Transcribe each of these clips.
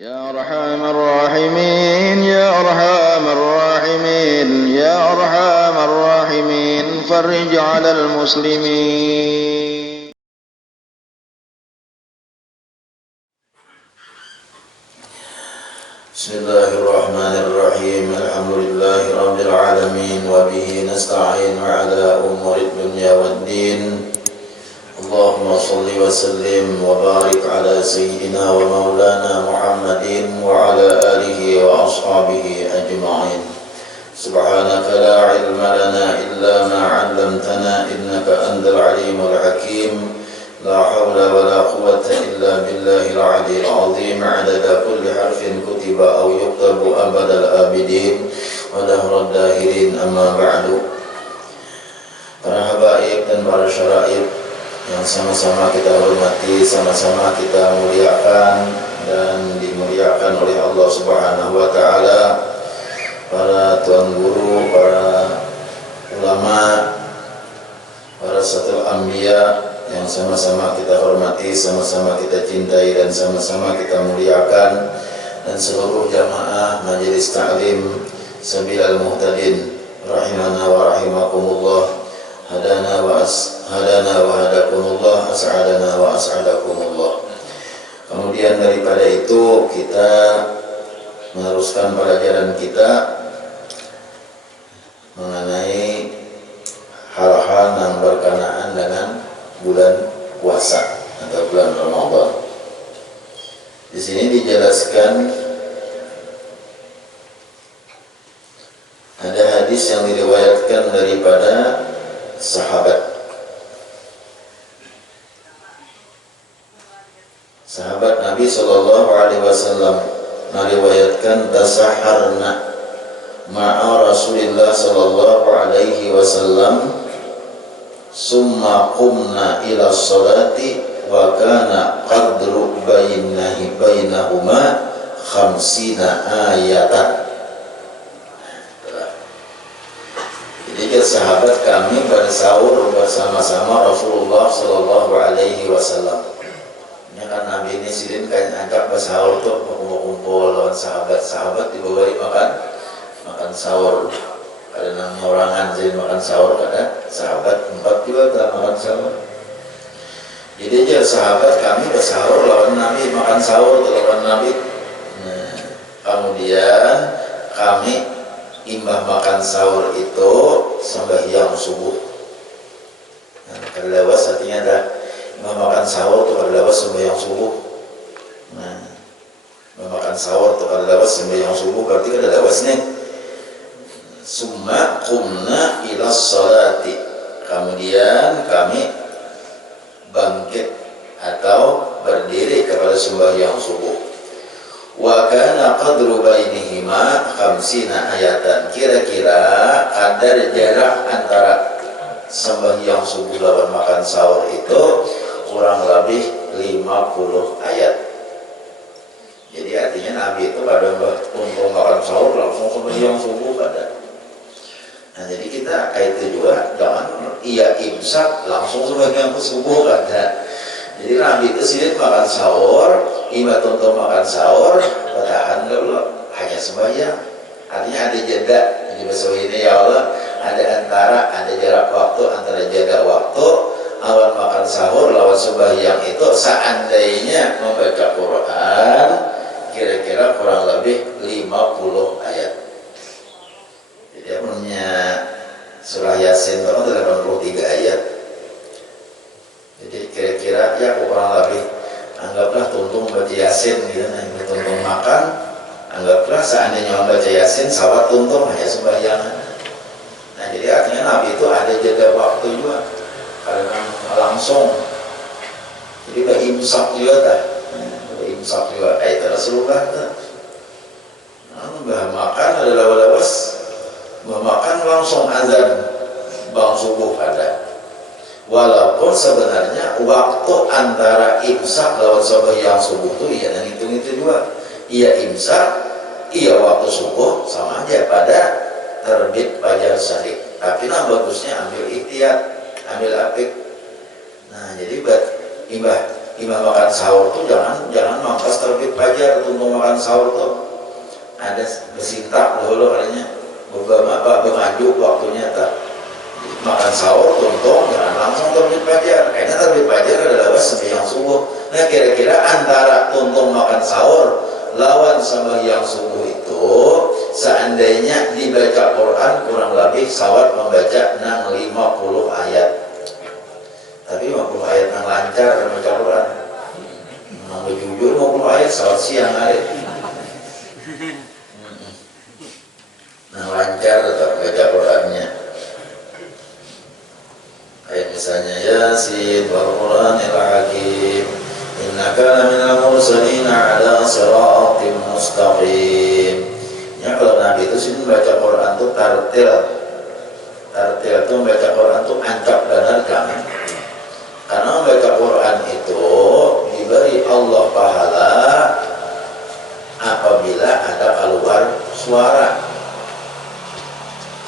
يا أرحم الراحمين يا أرحم الراحمين يا أرحم الراحمين فرج على المسلمين. بسم الله الرحمن الرحيم. الحمد لله رب العالمين وبه نستعين على أمور الدنيا والدين. اللهم صل وسلم وبارك على سيدنا ومولانا محمد وعلى آله وأصحابه أجمعين. سبحانك لا علم لنا إلا ما علمتنا إنك أنت العليم الحكيم. لا حول ولا قوة إلا بالله العلي العظيم. عدد كل حرف كتب أو يكتب أبد الآبدين ودهر الداهرين. أما بعد. Para habaib dan para syaraib yang sama-sama kita hormati, sama-sama kita muliakan dan dimuliakan oleh Allah Subhanahu wa taala, para tuan guru, para ulama, para satul anbiya yang sama-sama kita hormati, sama-sama kita cintai dan sama-sama kita muliakan, dan seluruh jamaah majelis ta'lim Sabilal Muhtadin rahimana wa rahimakumullah. Hadana wa hadakumullah, as'adana wa as'adakumullah. Kemudian daripada itu kita meneruskan pelajaran kita mengenai hal-hal yang berkenaan dengan bulan puasa atau bulan Ramadan. Di sini dijelaskan ada hadis yang diriwayatkan daripada sahabat Nabi sallallahu alaihi wasallam meriwayatkan tasaharna ma'a Rasulillah sallallahu alaihi wasallam summa qumna ila sholati wa kana qadru bainahuma 50 ayatan. Jadi sahabat kami bersahur bersama-sama Rasulullah Sallallahu Alaihi Wasallam. Ini kan Nabi ini silin kan ajak bersahur tuh kumpul-kumpul lawan sahabat-sahabat dibawa makan sahur. Ada 6 orangan silin makan sahur, ada sahabat 4 juga tak makan sahur. Jadi aja sahabat kami bersahur lawan Nabi makan sahur lawan Nabi. Nah, kemudian kami imbah makan sahur itu sembahyang subuh. Nah, kelewas artinya ada imbah makan sahur itu kelewas sembahyang subuh. Nah, imbah makan sahur itu kelewas sembahyang subuh berarti ada lewasnya. Summa qumna ila sholati. Kemudian kami bangkit atau berdiri kepada sembahyang subuh. Wa kana qadru bainihima 50 ayatan. Kira-kira kadar jarak antara sembahyang subuh lawan makan sahur itu kurang lebih 50 ayat. Jadi artinya Nabi itu pada untuk makan sahur langsung sembahyang subuh pada. Nah, jadi kita itu juga jangan iya imsak langsung sembahyang subuh kada. Jadi Nabi itu sini makan sahur, ibadah untuk makan sahur, bertahan dulu, hanya sembahyang. Artinya ada jeda. Jadi besok ini ya Allah, ada jarak waktu antara jeda waktu awal makan sahur lawan sembahyang itu seandainya membaca Quran kira-kira kurang lebih 50 ayat. Jadi punya surah Yasin itu 83 ayat. Jadi kira-kira ya kurang lebih anggaplah tuntung baca Yasin gitu, nah tuntung makan, anggaplah seandainya membaca Yasin sawat tuntung hanya sembahyang. Nah jadi artinya Nabi itu ada jeda waktu juga, karena langsung. Jadi berimsak juga dah, berimsak juga. Rasulullah dah. Nah, makan ada lawas, makan langsung azan bang subuh ada. Walaupun sebenarnya waktu antara imsak lawan sembahyang subuh itu iya dan itu juga. Iya imsak, iya waktu subuh sama aja pada terbit fajar shadiq. Tapi nah bagusnya ambil ihtiyat, ambil apik. Nah jadi buat imam makan sahur tuh jangan mampas terbit fajar tunggu makan sahur tuh ada bersintak dulu adanya beberapa mengajuk waktunya tak makan sahur tuntung jangan langsung terbit fajar karena terbit fajar adalah sembahyang subuh. Nah kira-kira antara tuntung makan sahur lawan sembahyang subuh itu seandainya dibaca Quran kurang lebih sawat membaca 50 ayat. Tapi 50 ayat yang lancar membaca Quran. Nang jujur 50 ayat sawat siang hari. Nah lancar tetap baca Qurannya. Kayak misalnya Yasin wal Qur'anil Hakim innaka laminal mursalin ala siratim mustaqim. Ya kalau Nabi itu sih membaca Quran itu tartil itu membaca Quran itu ancap dan hargaman. Karena membaca Quran itu diberi Allah pahala apabila ada keluar suara.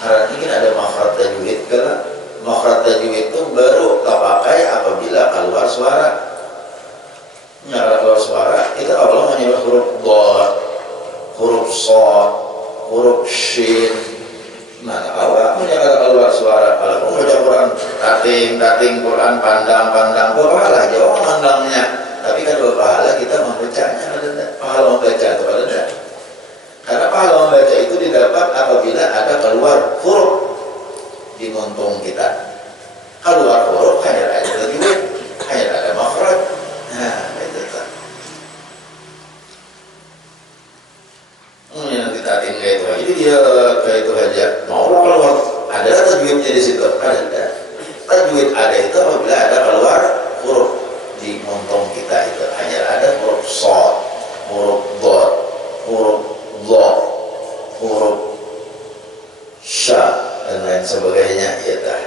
Karena ini ada makhraj tajwid kan? Makhraj tajwid itu baru terpakai apabila keluar suara. Keluar suara itu Allah menyebut huruf dad, huruf shad, huruf shin. Nah, Allah menyebut keluar suara. Kalau membaca Quran, tating Quran, pandang, pahala jauh mandangnya. Tapi kan pahala kita membacanya, pahala membaca itu ada. Karena pahala membaca itu didapat apabila ada keluar huruf di muntung kita. Keluar huruf hanya ada tajwid, hanya ada makhraj. Nah, itu tak. Yang kita tinggal itu aja dia kayak itu aja. Mau keluar ada tajwidnya di situ ada. Tajwid ada itu apabila ada keluar huruf di muntung kita itu hanya ada huruf shad, huruf dad, huruf dha, huruf sya dan lain sebagainya ya dah.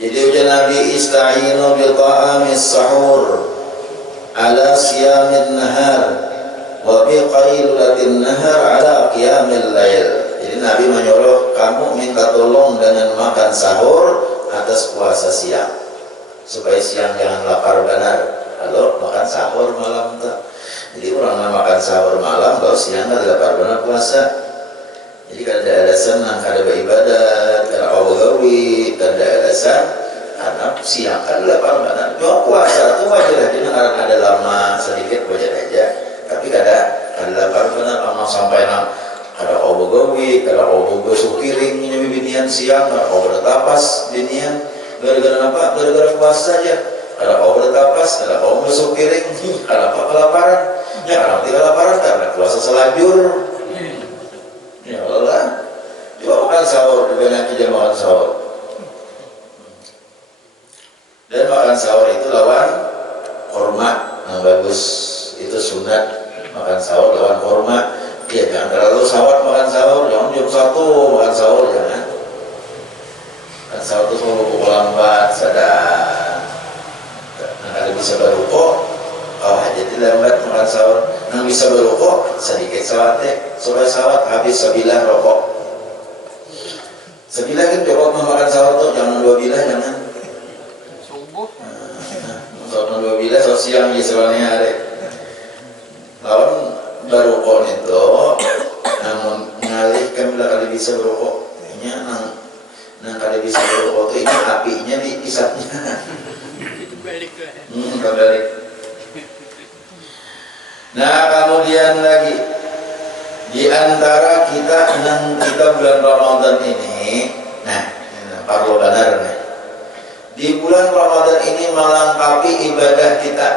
Jadi ujian Nabi ista'inu bi ta'amis sahur ala siyamin nahar wa bi qailatin nahar ala qiyamil lail. Jadi Nabi menyuruh kamu minta tolong dengan makan sahur atas puasa siang supaya siang jangan lapar benar. Kalau makan sahur malam tak. Jadi orang makan sahur malam kalau siang ada lapar benar puasa. Jadi kalau ada alasan nak ada beribadat, kalau awal gawi, kalau ada alasan karena siang kan lapar benar. Cuma puasa tu wajar aja, ada lama sedikit wajar aja. Tapi ada lapar benar, lama sampai nak ada awal gawi, kalau awal besok kiring ini binian siang, kalau awal tapas binian, gara-gara apa? Gara-gara puasa aja. Kalau awal tapas, kalau awal besok kiring, kalau apa kelaparan? Ya kalau tidak kelaparan karena puasa selajur. Ya Allah, coba makan sahur, dibanyakin jam makan sahur. Dan makan sahur itu lawan kurma yang bagus, itu sunat makan sahur lawan kurma. Ya jangan terlalu sawat makan sahur, jangan jam 1 makan sahur jangan. Makan sahur itu selalu pukul 4 sadar. Nah kalau bisa berukuk, hajat lambat makan sahur. Yang bisa berukuk sedikit sawatnya supaya sawat habis sebilah rokok. Sebilah kan cukup memakan sahur tuh, jangan 2 bilah jangan. Subuh. Nah, 2 bilah so siang di sebenarnya hari. Lawan berukuk itu, namun mengalihkan bila kali bisa berukuk, ini nang kali bisa berukuk itu ini apinya di isapnya. Kebalik. Nah kemudian lagi di antara kita bulan Ramadan ini, nah perlu benar nih. Di bulan Ramadan ini melengkapi ibadah kita.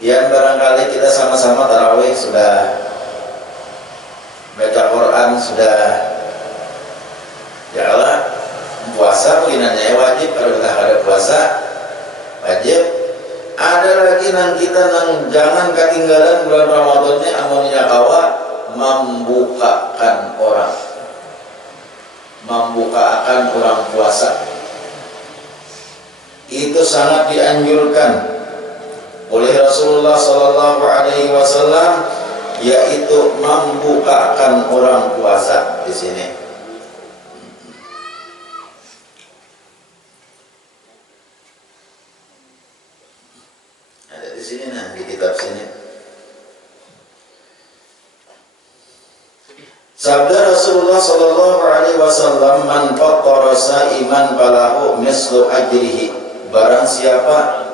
Yang barangkali kita sama-sama tarawih sudah, baca Quran sudah, ya Allah puasa beginiannya wajib kalau kita ada puasa wajib. Ada lagi nang kita nang jangan ketinggalan bulan Ramadannya amonia kawa membukakan orang puasa. Itu sangat dianjurkan oleh Rasulullah Sallallahu Alaihi Wasallam, yaitu membukakan orang puasa di sini. di sini nah di kitab sini. Sabda Rasulullah sallallahu alaihi wasallam, "Man fattara sa'iman falahu mislu ajrihi." Barang siapa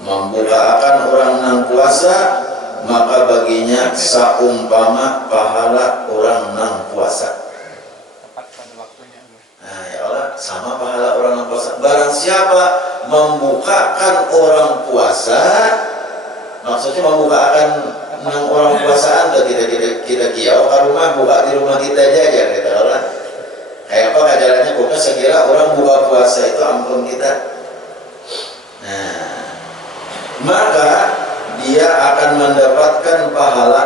membukakan orang yang puasa, maka baginya saumpama pahala orang yang puasa. Nah, ya Allah, sama pahala orang yang puasa. Barang siapa membukakan orang puasa, maksudnya membukakan nang orang puasaan atau kita kiau ke rumah, buka di rumah kita aja gitu Allah. Kayak apa kajalannya buka sekira orang buka puasa itu ampun kita. Nah, maka dia akan mendapatkan pahala.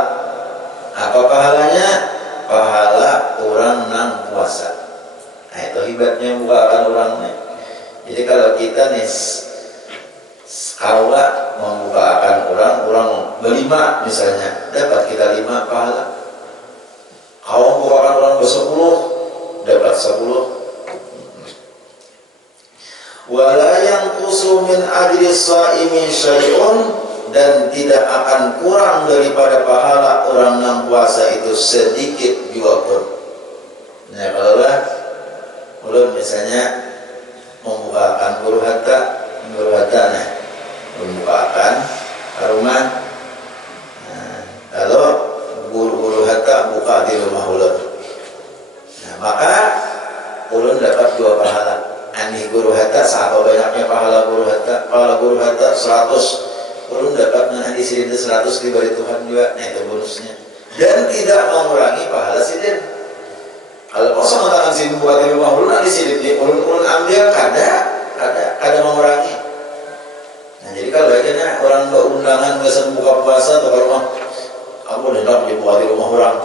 Apa pahalanya? Pahala orang nang puasa. Nah, itu hebatnya bukakan orangnya. Jadi kalau kita nih kalau membukakan orang berlima misalnya, dapat kita 5 pahala. Kalau membukakan orang ber-10, dapat 10. Wala yanqusu min ajri shaimi syai'un, dan tidak akan kurang daripada pahala orang yang puasa itu sedikit juga pun. Nah, kalau belum misalnya membukakan guru hatta nah, membukakan rumah. Nah, kalau guru hatta buka di rumah ulun, nah, maka ulun dapat 2 pahala. Ani guru hatta sama banyaknya pahala guru hatta. Pahala guru hatta 100, ulun dapat nanti sidin 100 diberi Tuhan juga. Nah, itu bonusnya. Dan tidak mengurangi pahala sidin. Kalau kosong tangan sidin buat di rumah ulun, nanti sidin ulun ambil kada mengurangi. Nah, jadi kalau akhirnya orang berundangan biasa buka puasa atau kalau rumah, aku hendak dibuat di rumah orang,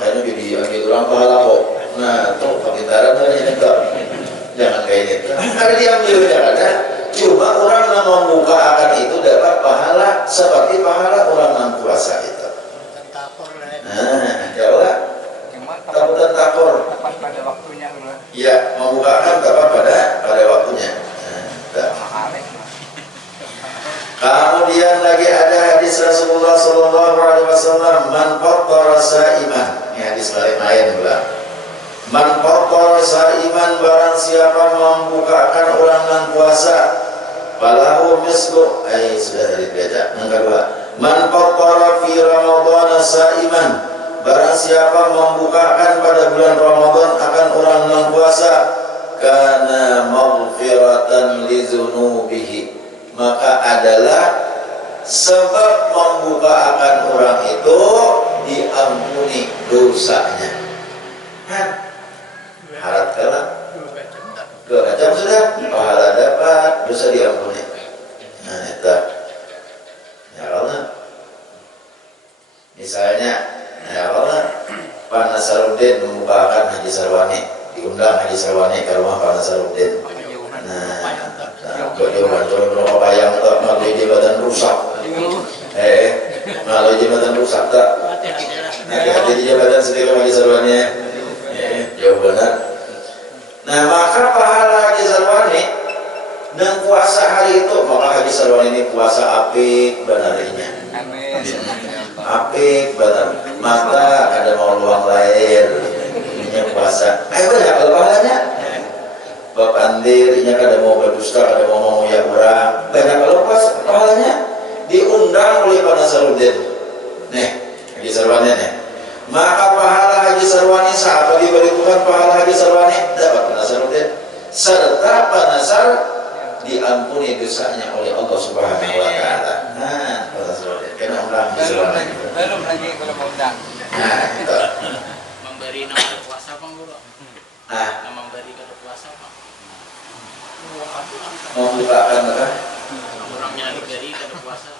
kayaknya jadi ambil orang pahala kok. Nah, tuh pintaran tuh enggak, jangan kayak gitu. Karena diambil ya ada. Cuma orang yang membuka akan itu dapat pahala seperti pahala orang yang puasa itu. Nah, ya Allah. Takutan takor. Tepat pada waktunya. Iya, membukakan tepat pada waktunya. Nah, kemudian lagi ada hadis Rasulullah sallallahu alaihi wasallam, "Man fattara sa'iman." Ini hadis lain pula. "Man fattara sa'iman," barang siapa membukakan orang yang puasa, falahu mislu, sudah dari beda. Yang kedua, "Man fattara fi Ramadan sa'iman," barang siapa membukakan pada bulan Ramadan akan orang yang puasa, kana maghfiratan li dzunubihi, maka adalah sebab membuka akan orang itu diampuni dosanya. Harap kalah 2 jam sudah pahala dapat, dosa diampuni. Nah, itu ya Allah. Misalnya ya Allah, Pak Nasaruddin membukakan Haji Sarwani, diundang Haji Sarwani ke rumah Pak Nasaruddin. Nah, dia bantuin berapa bayang tak melalui jabatan rusak. Melalui jabatan rusak tak. Hati-hati di jabatan sendiri Haji Sarwani. Jauh benar. Nah, maka pahala Haji Sarwani dan puasa hari itu, maka Haji Sarwani ini puasa apik benarnya. Apik benar. Mata ada mau luang lahir. Ini puasa. Banyak kalau pahalanya. Bab andir, ini kada mau berdusta, kada mau ya orang. Banyak kalau puasa pahalanya. Diundang oleh Pak Nasaruddin. Nih, Haji Sarwani nih. Maka pahala Haji Sarwani saat diberi Tuhan pahala Haji Sarwani dapat Pak Nasaruddin. Serta Pak Nasar diampuni dosanya oleh Allah Subhanahu wa taala. Nah, Pak Nasaruddin kena undang Haji Sarwani. Belum lagi kalau mau undang. Nah, itu. Memberi nama puasa apa guru? Nama memberi kado puasa apa? Membukakan apa? Orangnya diberi kado puasa.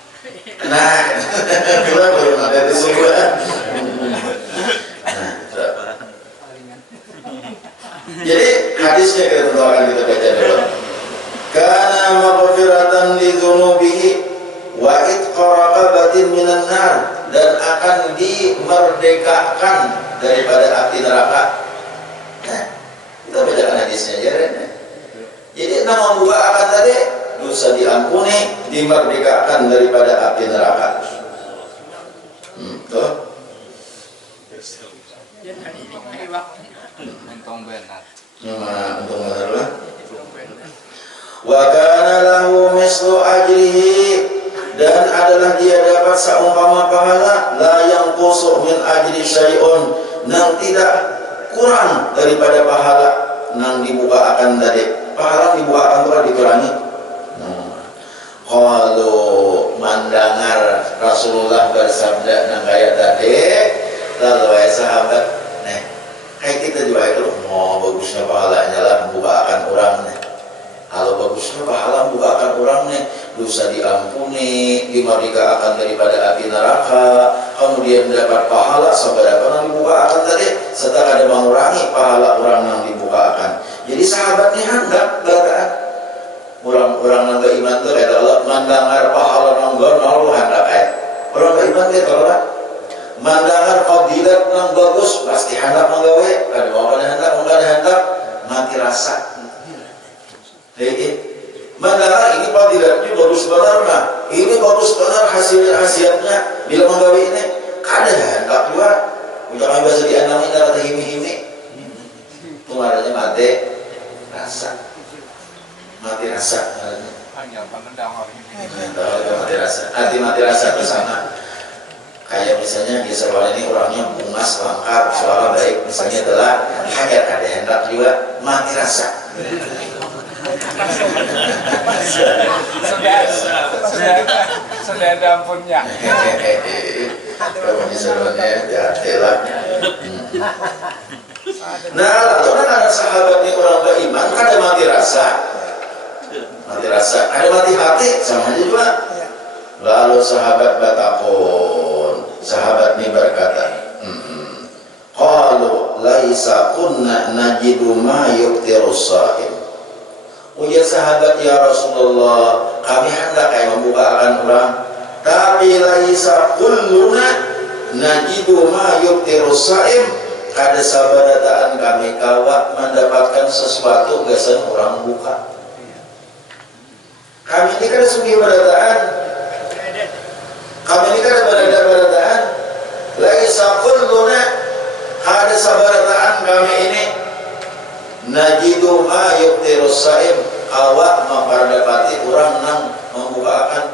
Nah, kita belum ada di sebuah. Nah, jadi hadisnya kita tentukan kita baca dulu. Kana maghfiratan li dzunubihi wa itqa raqabatin minan nar, dan akan dimerdekakan daripada api neraka. Nah, kita bacakan hadisnya aja. Jadi nama buka akan tadi dosa diampuni, dimerdekakan daripada api neraka. Tuh. Untung benar. Untung benar lah. Wa kana lahu mislu ajrihi, dan adalah dia dapat seumpama pahala, la yang kusuk min ajri syai'un, nang tidak kurang daripada pahala nang dibuka akan tadi. Pahala dibuka akan telah dikurangi. Kalau mendengar Rasulullah bersabda nang kayak tadi, lalu ya sahabat, nih kayak kita juga itu, mau bagusnya pahalanya lah buka akan orang nih. Kalau bagusnya pahala bukakan orang nih, dosa diampuni, dimerdekakan daripada api neraka, kemudian mendapat pahala seberapa yang dibukakan tadi, serta ada mengurangi pahala orang yang dibukakan. Jadi sahabatnya hendak berataan orang-orang yang beriman itu kata Allah, mendengar pahala yang Allah hendak ayat. Orang beriman itu Allah mendengar fadilat yang bagus pasti hendak menggawe, kada mau kada hendak mati rasa. Mendengar ini fadilatnya bagus benar, nah ini bagus benar hasilnya bila menggawe ini kada hendak juga ucapan bahasa dianami kata himi-himi kemarinnya mati rasa mati rasa mati rasa itu sama kayak misalnya di sekolah ini orangnya bungas lengkap suara baik misalnya adalah hanya ada hendak juga mati rasa. Sudah ada ampunnya. Kalau misalnya ya telah. Nah, lalu kan ada sahabat nih orang beriman, kan ada mati rasa, ada mati hati, sama aja juga. Lalu sahabat batakun, sahabat ini berkata, qalu laisa kunna najidu ma yuktirus sahib. Ujar sahabat, ya Rasulullah, kami hendak kayak membukakan orang, tapi laisa kulluna najidu ma yuktirus sahib. Kada sabarataan kami kawak mendapatkan sesuatu gasan orang buka. Kami ini kada sugih barataan. Kami ini kada barataan. Laisa kulluna, kada sabarataan kami ini najidu ma yuktirus sa'im, awak memperdapati orang nang membukakan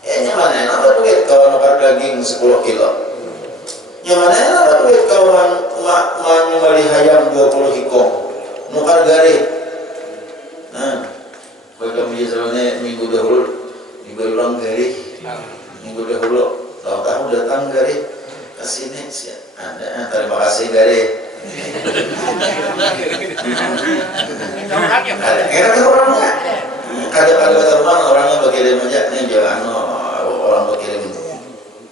nyamannya nama duit kawan nukar daging 10 kilo, nyamannya nama duit kawan nyumali hayam 20 hikong nukar gari. Nah bagi kami jalannya minggu dahulu diberulang gari, minggu dahulu tahu-tahu datang gari kesini ada terima kasih gari. Ada orangnya, ada rumah orangnya berkirim aja nih jangan orang berkirim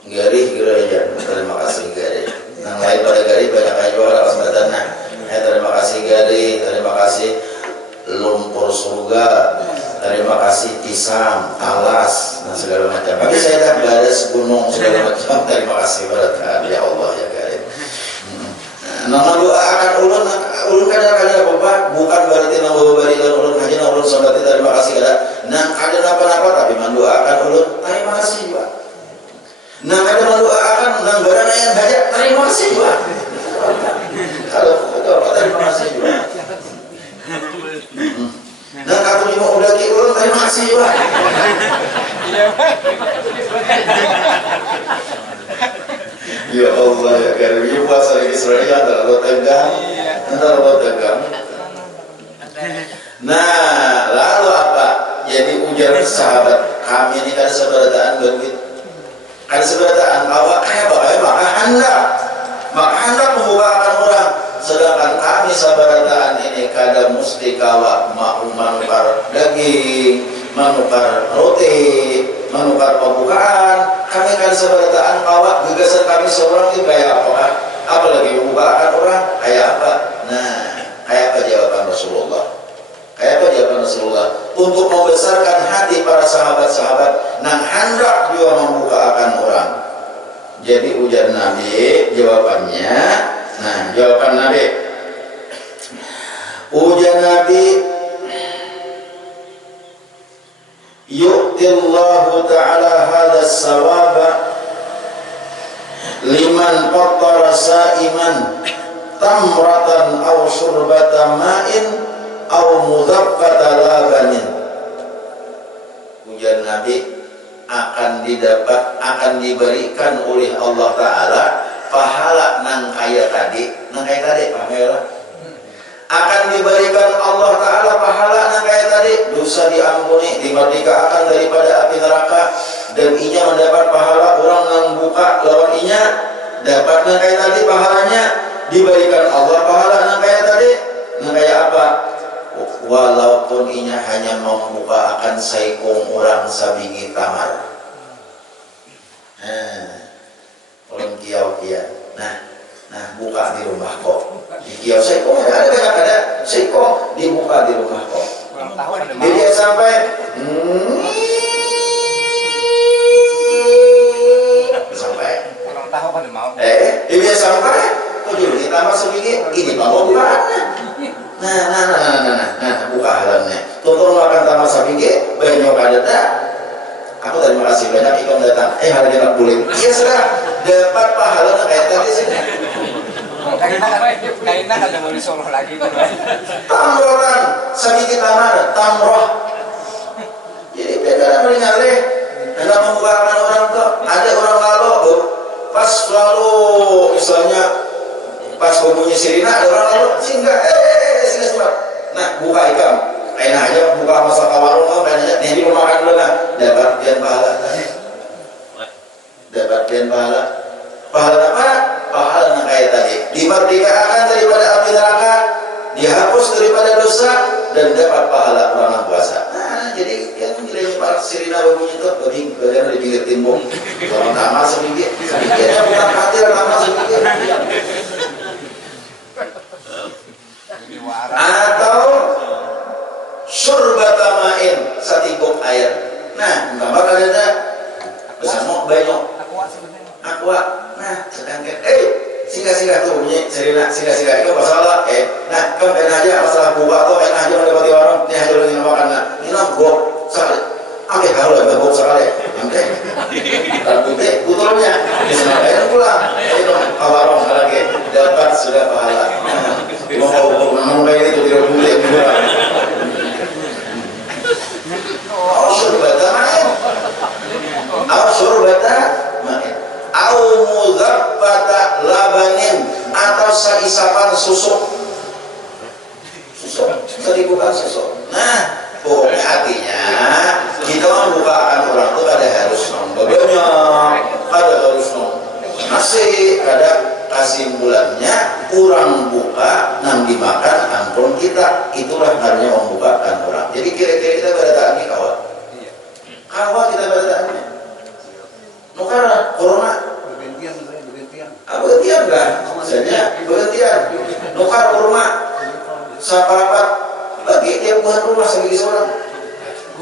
gari kira aja terima kasih gari. Yang lain pada gari banyak aja orang kesempatan nah terima kasih gari, terima kasih lumpur surga, terima kasih pisang, alas, dan segala macam. Tapi saya dah baris gunung segala macam. Terima kasih pada ya Allah ya gari. Nama doa akan ulun kadang-kadang apa bukan berarti nama barilan ulun haji ulun sabati terima kasih kada. Nah ada apa-apa tapi mendoakan ulun terima kasih juga. Nah ada mendoakan nang barang yang hajat terima kasih juga. Kalau terima kasih juga. Nah kalau lima udah ki ulun terima kasih juga. Ya Allah ya Karim, ini puasa lagi Israel terlalu tegang. Nah, lalu apa? Jadi ujar sahabat, kami ini kan seberataan berduit, kan seberataan awak kayak maka hendak membukakan orang. Sedangkan kami seberataan ini kada musti kawa mau manukar daging, manukar roti, manukar pembukaan. Kami kan seberataan kawa gagasan kami seorang ini kayak apa? Apalagi membukakan orang kayak apa? Nah, kayak apa jawaban Rasulullah? Kayak apa jawaban Rasulullah? Untuk membesarkan hati para sahabat-sahabat nang hendak juga membukakan orang. Jadi ujar Nabi jawabannya. Nah, jawaban Nabi. Ujar Nabi yu'tillahu ta'ala hadha sawaba liman fattara sa'iman tamratan aw syurbata ma'in aw mudhaffata labanin. Ujar Nabi, akan diberikan oleh Allah Ta'ala pahala nang kaya tadi pahala akan diberikan Allah Ta'ala pahala nang kaya tadi, dosa diampuni, dimerdekakan daripada api neraka, dan inya mendapat pahala orang nang buka lawan inya dapat nang kaya tadi pahalanya, diberikan Allah pahala nang kaya tadi. Nang kaya apa? Walaupun inya hanya membuka akan saikong orang sabigi tamar. Orang kiau-kiau. Nah, buka di rumah kok. Di kiau saikong ada saikong dibuka di rumah kok. Jadi sampai Orang tahu kan mau. Dia sampai kok ditambah sedikit ini mau bukaannya. Nah, buka halannya. Tonton makan tamas sabingge, banyak ada dah. Aku terima kasih banyak ikon datang. Hari ini nak boleh. Iya sudah dapat pahala kayak tadi sih. Kayaknya ada mau disuruh lagi. Tamrotan, sabingge tamar, tamroh. Jadi beda mengalih. Hendak membukakan orang tuh. Ada orang lalu tuh, pas lalu misalnya pas bunyi sirina ada orang lalu singgah. Sini. Nah, buka ikam. Enak aja buka masak warung kayaknya nih mau makan dulu nah. Dapat pian pahala. Dapat pian pahala. Pahala apa? Pahala yang kayak tadi. Dimerdekakan daripada api neraka, dihapus daripada dosa, dan dapat pahala orang puasa. Nah, jadi yang nilainya para sirina bunyi itu bagian di pinggir timbung. Orang tamat sedikit. Sedikitnya bukan khawatir tamat sedikit. Atau syurbata ma'in, satigok air. Nah, gambar ada bersama banyak aqua. Nah, sedangkan singgah tuh bunyi serina singgah itu masalah nah kan enak aja masalah buka tuh enak aja mendapati warung ini aja lagi makan. Nah ini gok sekali kalau ada gok sekali nanti rambutnya butulnya disana pulang itu warung lagi dapat sudah pahala. Mau kayak itu tidak boleh juga. Syurbata ma'in au mudhaffata labanin, atau saisapan susu seribukan susu. Nah, pokoknya artinya kita membukakan orang itu ada harus banyak, ada harus nasi, ada kesimpulannya kurang buka nang dimakan ampun kita, itulah halnya membukakan orang. Jadi kira-kira kita berataan nih kawan kita berataannya nukara corona berhentian kan misalnya berhentian nukar rumah saparapat bagi tiap bulan rumah segini seorang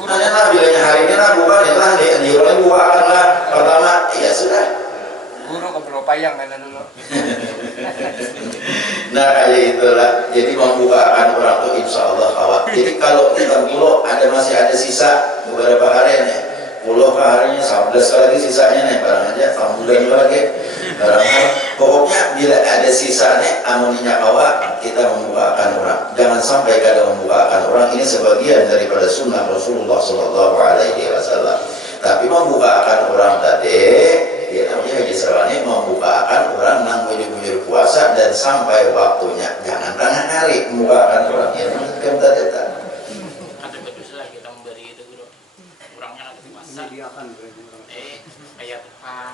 hanya lah bilanya hari ini lah bukan ya lah di orang bukaan lah pertama ya sudah guru kebelo payang kan dulu. Nah kayak itulah, jadi membukakan orang tuh insya Allah kawat. Jadi kalau kita pulau masih ada sisa beberapa hari nih, pulau harinya 11 lagi sisanya nih, barang aja bulan lagi barang. Pokoknya bila ada sisanya amoninya kawat, kita membukakan orang. Jangan sampai kada membukakan orang, ini sebagian daripada sunnah Rasulullah Sallallahu Alaihi Wasallam. Tapi membukakan orang tadi ya namanya haji serwani membukakan orang nang bujur-bujur puasa dan sampai waktunya, jangan tengah hari membukakan orang ya kan tadi ada berdosa kita memberi itu bro, kurangnya nanti puasa kayak Tuhan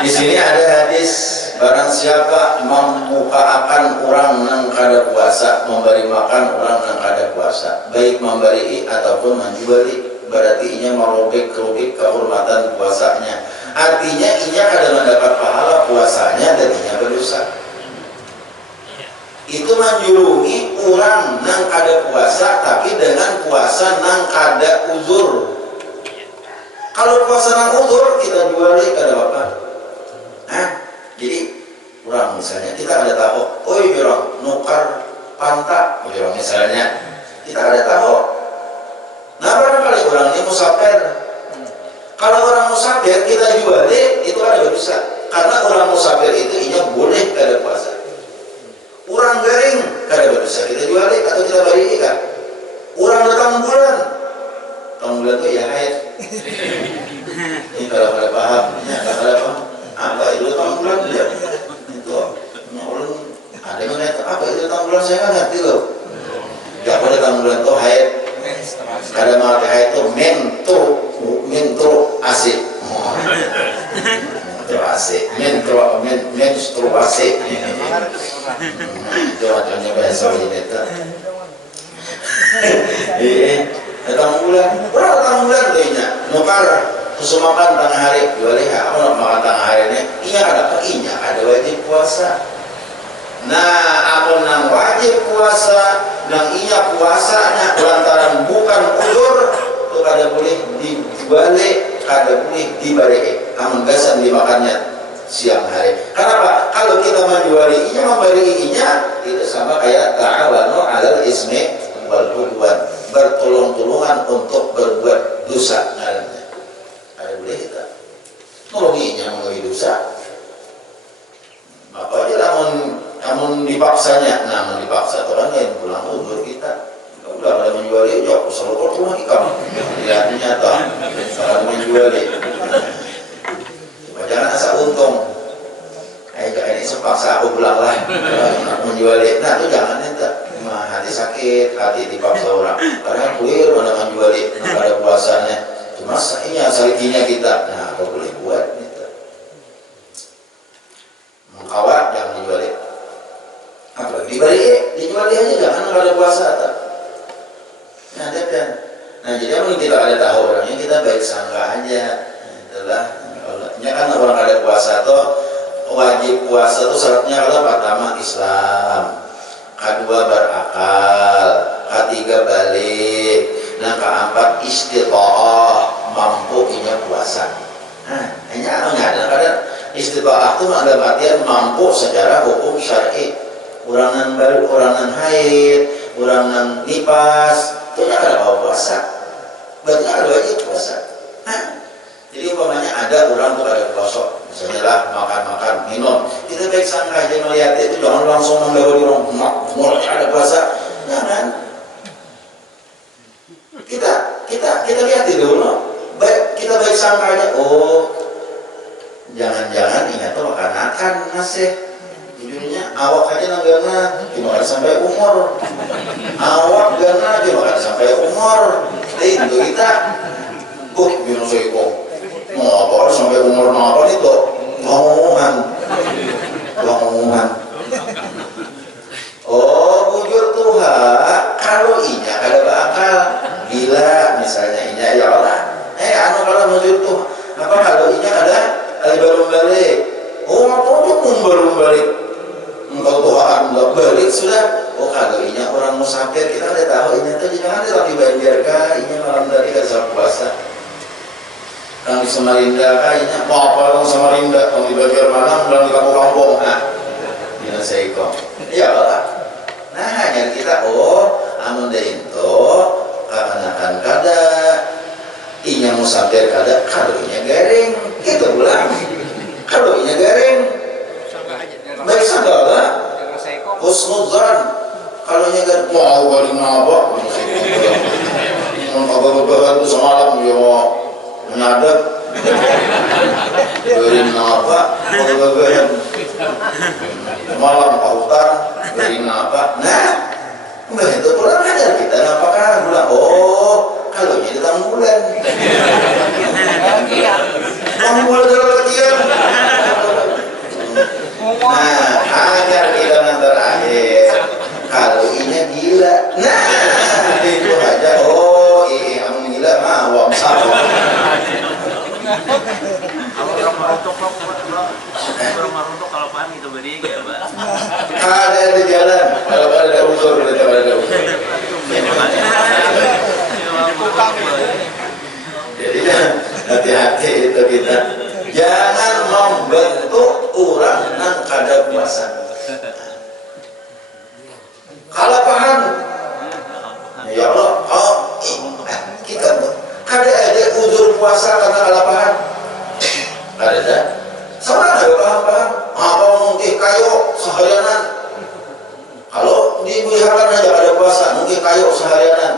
di sini ada hadis, barang siapa membukakan orang nang kada puasa, memberi makan orang nang kada puasa, baik memberi ataupun menjuali, berarti inya merobek kehormatan puasanya. Artinya inya kada mendapat pahala puasanya dan inya berdosa. Itu menjulungi orang nang kada puasa tapi dengan puasa nang kada uzur. Kalau puasa nang uzur kita juali kada apa. Jadi orang misalnya kita ada tahu, orang nukar pantak, misalnya kita ada tahu. Nah barangkali orang ini musafir. Kalau orang musafir kita jualin itu ada dosa, karena orang musafir itu inya boleh kada puasa. Orang garing kada dosa kita jualin atau kita bari kan. Orang datang bulan itu ya haid. Ini kalau kada paham, kada paham. Apa itu datang bulan ya? Itu orang ada yang nanya apa itu datang bulan, saya nggak ngerti loh. Gak boleh datang bulan itu haid. Kada mau haid itu mentro asik. Menstru asik. Itu macamnya bahasa wanita. Datang bulan tuhnya nukar kesumakan tengah hari dua lihat apa nak makan tengah hari ini inya ada wajib puasa. Nah apa nang wajib puasa nang inya puasanya lantaran bukan udur itu kada boleh dibalik, kada boleh dibalik, amun gasan dimakannya siang hari. Kenapa? Kalau kita menjuali inya memberi inya itu sama kayak ta'awanu 'alal ismi wal 'udwan, bertolong-tolongan untuk berbuat dosa. Ada boleh kita nolonginya mengalami dosa. Apa aja namun dipaksanya, namun dipaksa orang lain pulang udur kita. Udah ada menjual ya, aku selalu korban ikan. Lihat nyata, salah menjual. Jangan asal untung. Ini sepaksa aku pulang lah, nak menjual. Nah itu jangan itu. Hati sakit, hati dipaksa orang. Karena kuir mana menjual, ada puasanya. Cuma sainya salikinya kita. Nah apa boleh buat itu. Mengkawat jangan dijual. Apa dijual aja jangan ada puasa tak. Nah jadi kalau kita ada tahu orangnya kita baik sangka aja. Itulah kalau kan orang ada puasa tuh wajib puasa tuh syaratnya kalau pertama Islam, kedua berakal, ketiga balik, nah keempat istita'ah, mampu inya puasa. Nah hanya ada kadang istita'ah itu ada artian mampu secara hukum syar'i. Urangan baru, urangan haid, urangan nipas, itu ada bawa puasa. Berarti ada wajib puasa. Nah, jadi umpamanya ada orang tuh ada puasa, misalnya lah makan-makan, minum. Kita baik sangka aja melihat itu, jangan langsung membawa di orang mulai ada puasa. Jangan. Kita lihat dulu. Kita baik sangka aja. Oh, jangan-jangan ingat tuh makan masih. Jujurnya awak aja nanggana cuma ada sampai umur, awak gana cuma ada sampai umur. Itu kita minum seko mau apa sampai umur apa itu ngomongan. Oh bujur Tuhan kalau inya ada bakal gila misalnya inya ya Allah kalau bujur Tuhan apa kalau inya ada baru balik baru balik engkau Tuhan nggak balik sudah. Oh kalau inya orang musafir kita udah tahu inya tuh jangan lagi banjarkah inya malam tadi kasar puasa yang di Samarinda kayaknya mau apa orang Samarinda yang di Banjar mana bilang di kampung-kampung ini saya ikut ya Allah. Nah hanya kita amun deh itu akan kada inya musafir kada kalau inya garing kita pulang kalau inya garing baik saudara husnudzan kalau nyegar mau balik apa apa itu semalam dia mau menyadap beri apa malam pautan beri apa nah begitu pulang aja kita apakah bulan kalau ini datang bulan kamu bulan latihan. Nah, agar kita nanti akhir kalau ini gila, nah itu aja. Amun gila mah wam sama. Kalau merontok kalau paham itu beri ya Pak. Ada di jalan, kalau ada usul ada usul. Jadi hati-hati itu kita. Jangan membentuk orang yang kada puasa. Kalau kayu seharianan.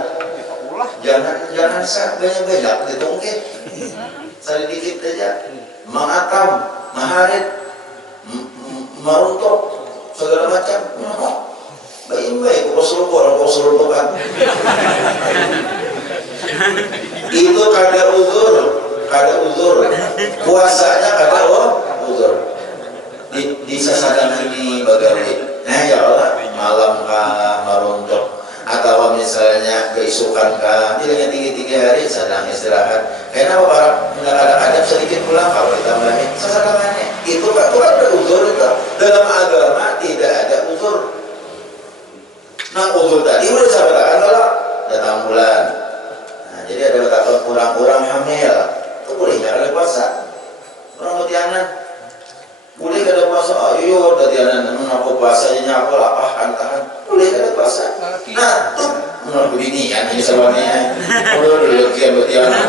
Ulah. Jangan banyak-banyak ditungkit. Sedikit aja. Mengatam, maharit, meruntuk, segala macam. Baik-baik, kau kan. Itu kada uzur. Puasanya kada uzur. Di sasadangan di Bagawi. Nah ya Allah, malam kah meruntuk atau misalnya keisukan kah, tidaknya 3 hari sedang istirahat. Karena para kadang-kadang sedikit pulang kalau ditambahin sasadangannya. Itu kan ada uzur itu. Dalam agama tidak ada uzur. Nah uzur tadi udah disampaikan kalau datang bulan. Nah jadi ada takut kurang hamil, itu boleh nggak ada puasa. Orang ketianan boleh kada puasa. Ayo ketianan aku puasanya aku lapah tahan. Boleh kada puasa. Nah tuh menurut ini kan ini sebenarnya. Udah kian ketianan.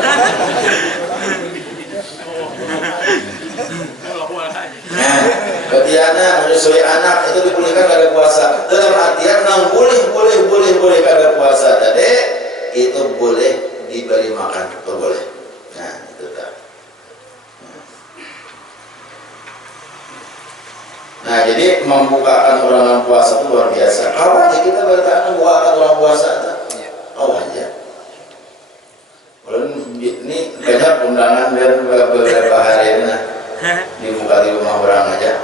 Nah, ketianan menyusui anak itu dibolehkan kada puasa. Dalam artian boleh kada puasa tadi itu boleh diberi makan, boleh. Nah, itu dah. Nah, jadi membukakan orang puasa itu luar biasa. Awal aja kita bertahan membukakan orang puasa itu. Awal aja. Ini banyak undangan dan beberapa hari ini nah. Dibuka di rumah orang aja.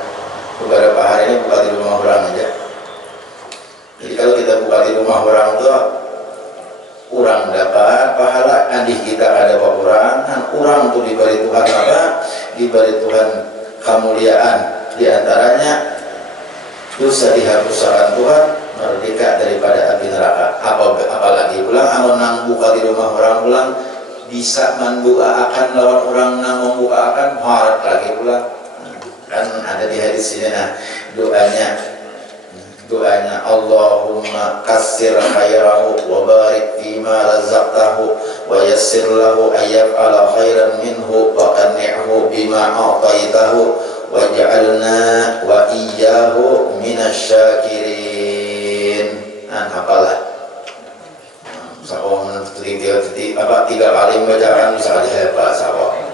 Beberapa hari ini buka di rumah orang aja. Jadi kalau kita buka di rumah orang itu orang dapat pahala, andih kita ada orang tuh diberi Tuhan apa? Diberi Tuhan kemuliaan. Di antaranya dosa dihapuskan Tuhan, merdeka daripada api neraka. Apalagi pulang amun nang buka di rumah orang pulang bisa mendoakan lawan orang nang membukakan harap lagi pulang. Kan ada di hadis ini nah doanya Allahumma kassir khairahu wa barik fima razaqtahu wa yassir lahu ayyaf'ala khairan minhu wa qanni'hu bima a'taitahu waj'alna wa iyyahu minasyakirin. Apalah sawang tiga kali bacaan bisa dihafal sawang.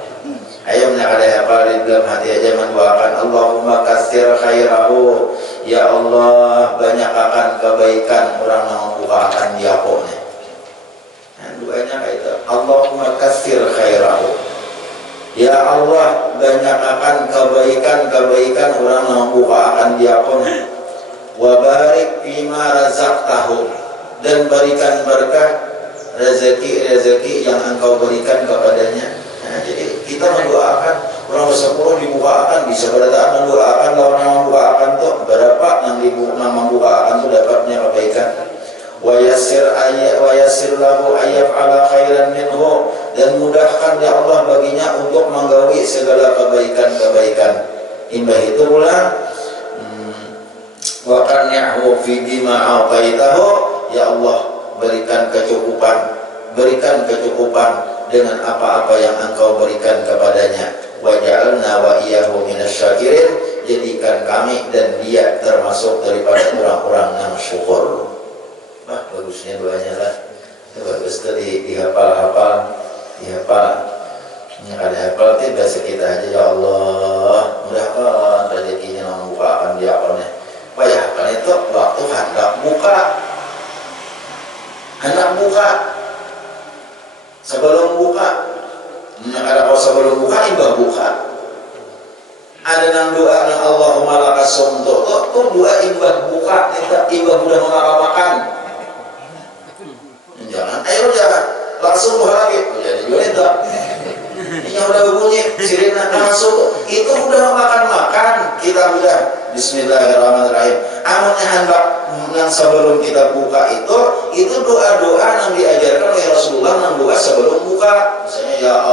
Ayo ada hafal di dalam hati aja mendoakan Allahumma katsir khairahu, ya Allah banyakkan kebaikan orang yang membukakan diakonnya. Nah, doanya kayak itu Allahumma katsir khairahu, ya Allah banyakkan kebaikan orang yang membukakan diakonnya. Wa barik fima razaqtahu, dan berikan berkah rezeki yang engkau berikan kepadanya. Nah, jadi kita mendoakan orang bersepuluh dibukakan, bisa pada saat mendoakan lawan yang membukakan tuh berapa yang membukakan tuh dapatnya kebaikan. Wa yassir lahu ayyaf'ala khairan minhu, dan mudahkan ya Allah baginya untuk menggawi segala kebaikan-kebaikan. Imbah itu pula wa qanni'hu fi bima a'taitahu, ya Allah berikan kecukupan dengan apa-apa yang engkau berikan kepadanya. Waj'alna wa iyyahu minasyakirin, jadikan kami dan dia termasuk daripada orang-orang yang syukur. Wah, bagusnya doanya lah. Itu bagus tuh dihafal. Ada hafal itu bahasa kita aja, ya Allah mudahkan rezekinya membukakan diakonnya. Bayangkan itu waktu hendak buka sebelum buka, kalau sebelum buka imbah buka ada nang doa nang Allahumma lakasum tuh doa imbah buka, imbah udah makan. Jangan langsung buka lagi jadi juga itu ini udah berbunyi sirina langsung itu udah makan kita udah bismillahirrahmanirrahim. Amunnya hendak yang sebelum kita buka itu doa-doa yang diajarkan oleh Rasulullah, yang doa sebelum buka. Misalnya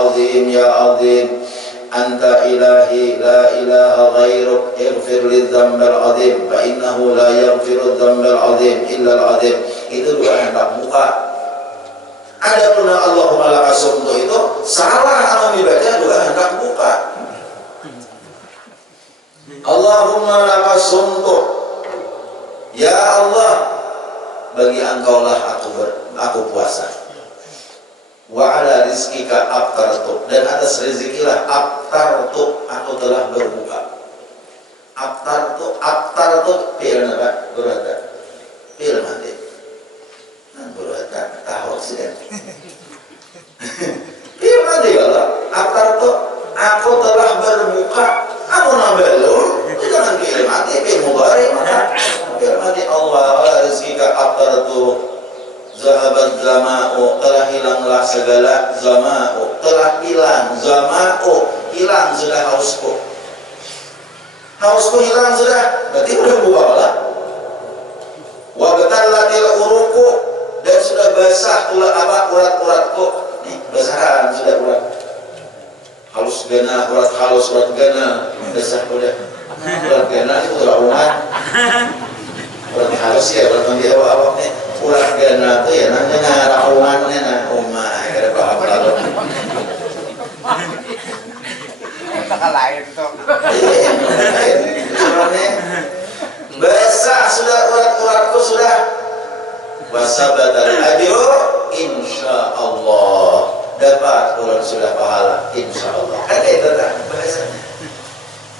ya azim anta ilahi la ilaha ghairuk ighfir lidzambal azim fa innahu la yaghfiru dzambal azim illa al azim. Itu doa hendak buka. Ada pun Allahumma lakasum itu salah kalau dibaca doa hendak buka. Allahumma lakasum, ya Allah bagi engkaulah aku puasa. Wa ala rizkika aftartu, dan atas rezekilah aftartu, aku telah berbuka. Aftartu fi'il apa? Berkata fi'il madi. Berkata tahu sih kan. Fi'il madi kalau aftartu, aku telah berbuka. Aku belum. Itu jangan fi'il madi, fi'il mudhari maka fi'il madi. Allah ala rizkika aftartu. Zahabat zama'u, telah hilanglah segala zama'u, telah hilang zama'u, hilang sudah hausku. Hausku hilang sudah, berarti udah buah lah. Wa batallatil uruku, dan sudah basah urat-uratku. Nih, basahan sudah urat. Halus gana, urat halus, urat gana, basah udah. Urat gana itu urat umat. Urat halus ya, urat mandi awak-awak nih. Urat gana itu ya namanya raungannya nah umah ada paham kalau Kita lain tuh. basah sudah urat-uratku sudah wasabatal ajru insyaallah, dapat urat sudah pahala insyaallah. Kan itu kan bahasanya.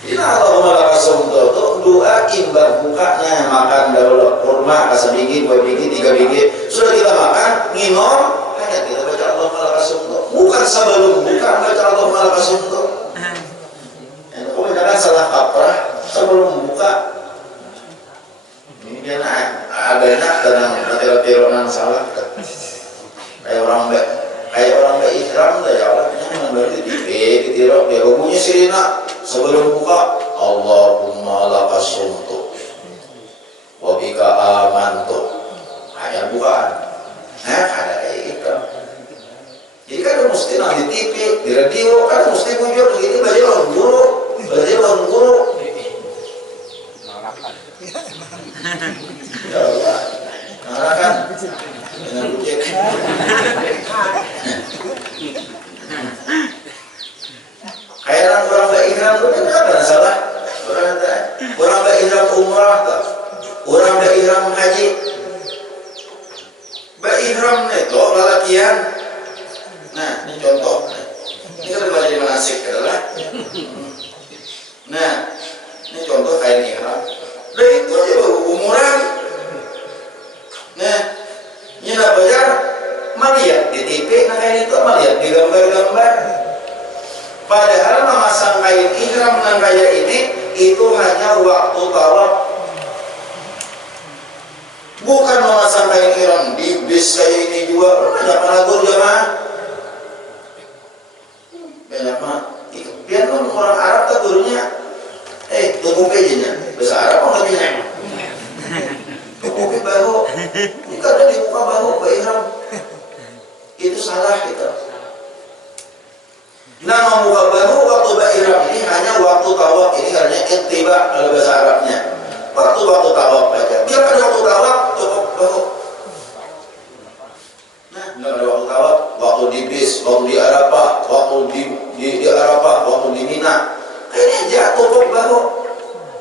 Jadi Allahumma lakasum tuh doa imbar bukanya, makan dahulu kurma sebiji, 2 biji, 3 biji, sudah kita makan, minum, hanya kita baca Allahumma lakasum tuh. Bukan sebelum buka baca Allahumma lakasum tuh. Kebanyakan salah kaprah sebelum buka. Ini dia ada enak tenang, tiru-tiruan salah. Kayak orang ihram dah ya Allah, yang berarti ditiru dia bunyi sirina sebelum buka Allahumma lakasumtu wa bika amantu. Ayat bukaan. Nah, ada kayak gitu. Jadi kan mesti di TV, di radio kan mesti muncul begini baju orang guru, ya Allah, narakan dengan bujek. Kayak orang beihram itu kan apa salah? Orang beihram umrah tak? Orang beihram haji. Beihram itu lalakian. Nah, ini contoh. Ini kan belajar manasik adalah. Nah, ini contoh kain ihram. Dan itu aja baru umuran. Nah, ini nak bayar melihat di TV, nah kain itu melihat di gambar-gambar. Padahal memasang kain ihram dengan kayak ini itu hanya waktu tawaf. Bukan memasang kain ihram di bis kayak ini juga. Banyak menagur jamaah. Banyak mah. Biar orang Arab tak gurunya. Tunggu pejinya. Bahasa Arab mau lebihnya. Tunggu bahu. Ini ada di muka bahu ihram. Itu salah gitu. Nah, membuka bahu waktu ihram ini hanya waktu tawaf. Ini hanya ittiba dalam bahasa Arabnya. Waktu tawaf aja. Biar pada waktu tawaf cukup bahu. Nah, nggak ada waktu tawaf, waktu di bis, waktu di Arafah, waktu di Arafah, waktu di Mina. Ini aja cukup bahu.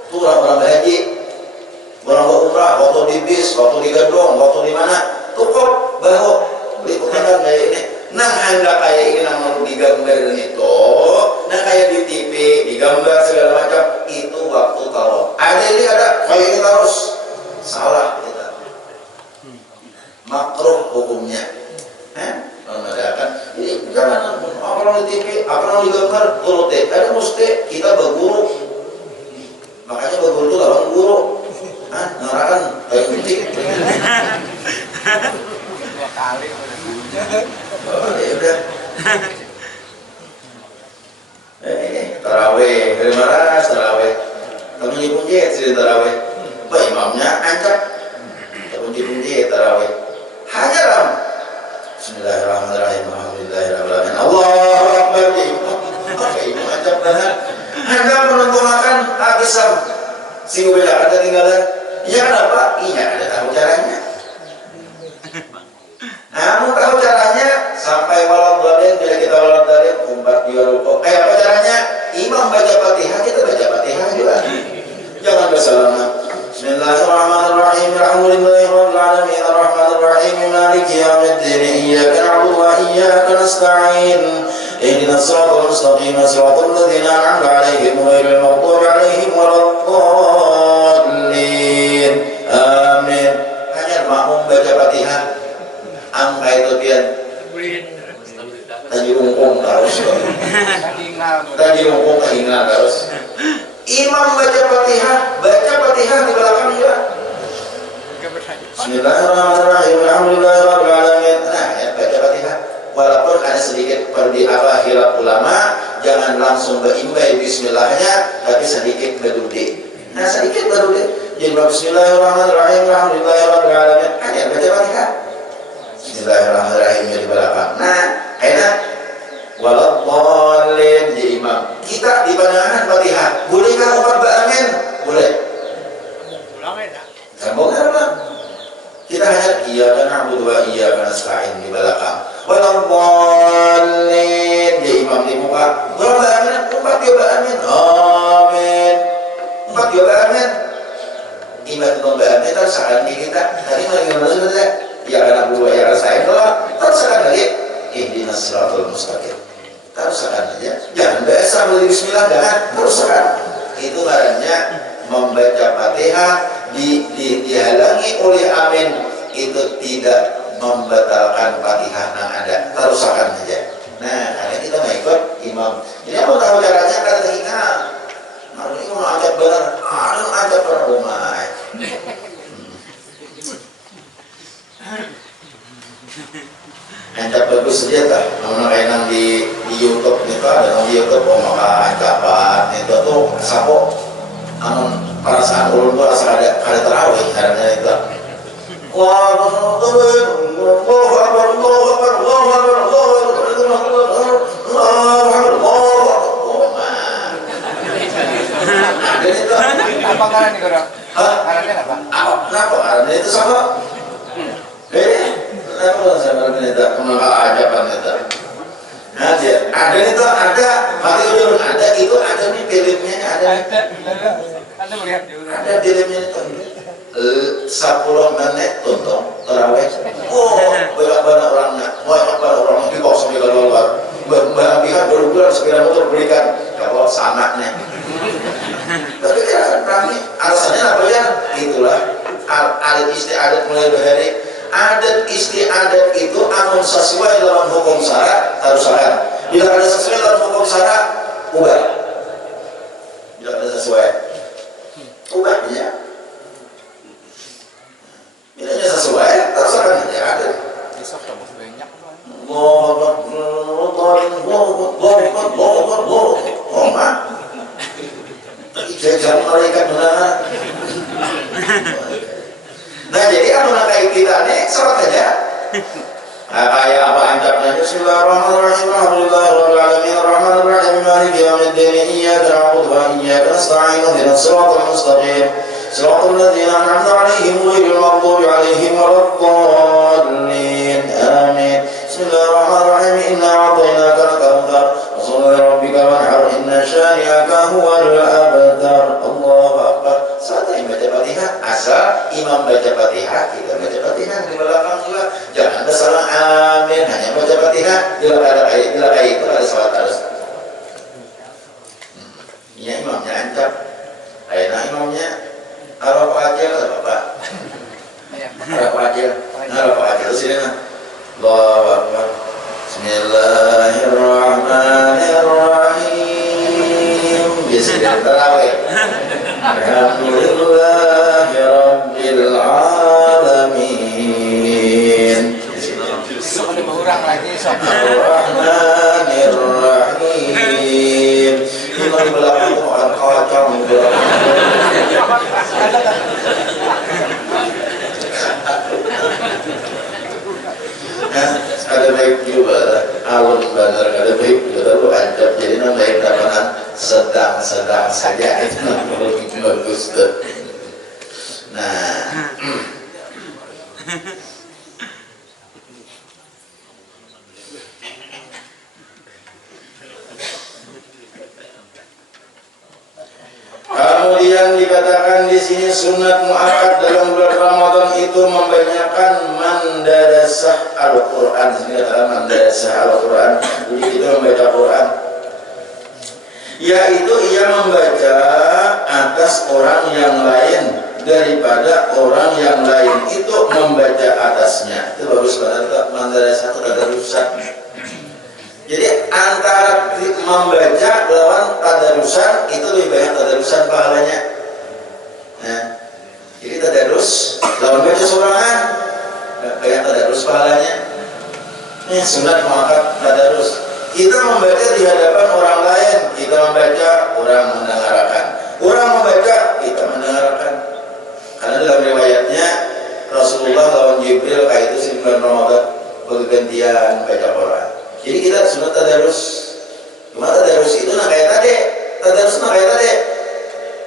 Itu orang haji, orang umrah, waktu di bis, waktu di gedung, waktu di mana, cukup bahu. Liputan kayak ini. Nah, anda kayak ini yang digambar itu, nah kayak di TV, digambar segala macam, itu waktu tawaf. Ada ini ada kayak ini terus salah kita. Makruh hukumnya. Mengadakan ini jangan apa di TV, apa digambar turut ada mesti kita berguru. Makanya berguru itu lawan guru. Ngarakan kayak penting. 2 kali. Oh, ya udah. Tarawih, dari mana tarawih? Kamu punji sih tarawih. Pak imamnya angkat. Punji tarawih. Hajaram. Bismillahirrahmanirrahim. Alhamdulillahirrahmanirrahim. Allahu Akbar. Oke, imam angkat banget. Anda menonton makan habis sam. Singgung beda ada tinggalan. Iya kenapa? Iya ada tahu caranya. Namun tahu caranya sampai walau dalil bila kita walau dalil umpat dia rukuk. Apa caranya? Imam baca Fatihah, kita baca Fatihah juga. Jangan bersalaman. Bismillahirrahmanirrahim. Alhamdulillahirabbil alamin arrahmanirrahim مالك يوم الدين إياك نعبد وإياك نستعين اهدنا الصراط المستقيم صراط الذين أنعمت عليهم غير المغضوب عليهم ولا الضالين آمين. Hanya makmum baca Fatihah angka itu pian tadi ungkung terus tadi ungkung kehingan terus imam baca Fatihah di belakang juga. Bismillahirrahmanirrahim. Alhamdulillahirabbil alamin. Nah, ya, baca Fatihah. Walaupun ada sedikit khilaf ulama, jangan langsung berimbai bismillahnya, tapi sedikit berdudik. Nah, sedikit berdudik. Jadi Bismillahirrahmanirrahim. Alhamdulillahirabbil alamin. Hanya baca Fatihah. Bismillahirrahmanirrahim di belakang. Nah, enak. Waladhdallin jadi imam. Kita di pandangan Fatihah. Bolehkah umat beramin? Boleh. Sambung apa? Kita hanya iyyaka na'budu wa iyyaka nasta'in di belakang. Waladhdallin jadi imam di muka. Umat beramin, umat juga amin. Amin. Umat juga amin. Imam beramin tersakan di kita. Tadi mana saja? Iyyaka na'budu wa iyyaka nasta'in. Tersakan lagi. Ihdinas siratal mustaqim. Tersakan aja. Jangan biasa beli bismillah, jangan tersakan. Itu caranya membaca Fatihah dihalangi oleh amin itu tidak membatalkan Fatihah yang ada, terusakan aja. Nah, karena kita nggak ikut imam. Jadi aku tahu caranya karena ingat. Nah, ini mau ajak benar, ajak benar rumah. Ajak bagus saja tak? Mana kayak di YouTube itu ada di YouTube maka ajakan itu tuh sapo. Amun perasaan ulun tuh rasa ada terawih karena itu. Apa karena nih Guru? Karena apa? Kenapa? Karena itu sama. Kenapa sama itu? Kenapa ajakan itu? Ada itu ada, mati ujung ada itu ada nih filmnya ada. Anda melihat juga. Ada filmnya itu. 10 menit tonton terawih. Oh, banyak orangnya di bawah sampai keluar. Bahkan baru sepeda motor belikan kalau sanaknya. Tapi kira kami alasannya apa ya? Itulah adat istiadat mulai dari adat istiadat itu amun sesuai dalam hukum syara harus syara. Bila ada sesuai dalam hukum syara ubah. Bila ada sesuai ubah ya. Bila sesuai harus syara aja ada. Besok kamu banyak. Jangan mereka benar. Nah jadi amun kayak kita nih sholat aja. Kayak apa anjabnya? Bismillahirrahmanirrahim. Alhamdulillahirabbil alamin arrahmanir rahim maliki yaumiddin iyyaka na'budu wa iyyaka nasta'in ihdinas siratal mustaqim siratal ladzina an'amta 'alaihim ghairil maghdubi 'alaihim waladdallin. Amin. Bismillahirrahmanirrahim. Inna a'tainaka al-kautsar fasholli li rabbika wanhar inna syani'aka huwal abtar. Allahu akbar. Saat ini baca Fatihah, asal imam baca Fatihah, kita baca Fatihah di belakang juga. Jangan ada salah amin, hanya baca Fatihah. Bila kayak itu ada salat harus. Ya imamnya ancap. Aina imamnya kalau aja lah Bapak. Kalau aja. Nah, kalau aja sini nah. Allahu akbar. Bismillahirrahmanirrahim. Bismillahirrahmanirrahim. Alhamdulillahirabbil alamin. Sok ada berurang lagi sok. Ar-Rahmanir-Rahim. Imam belakang itu akan kacau ada baik juga alun benar ada baik juga lu adab jadi namanya namanya sedang saja itu lebih bagus tuh. Nah kemudian dikatakan di sini sunat muakkad dalam bulan Ramadan itu membanyakan mandarasah Al-Quran. Sini katakan mandarasah Al-Quran. Jadi itu membaca Quran, yaitu ia membaca atas orang yang lain daripada orang yang lain itu membaca atasnya. Itu bagus banget, mandarasah itu tadarusan. Jadi antara membaca lawan tadarusan itu lebih banyak tadarusan pahalanya. Nah, jadi tadarus lawan baca sorangan banyak tadarus pahalanya. Ini sunat muakkad tadarus. Kita membaca di hadapan orang lain, kita membaca, orang mendengarkan. Orang membaca, kita mendengarkan. Karena dalam riwayatnya Rasulullah lawan Jibril kayak itu 9 Ramadan bergantian baca Quran. Jadi kita sunat tadarus. Cuma tadarus itu nah kayak tadi, tadarus nah kayak tadi.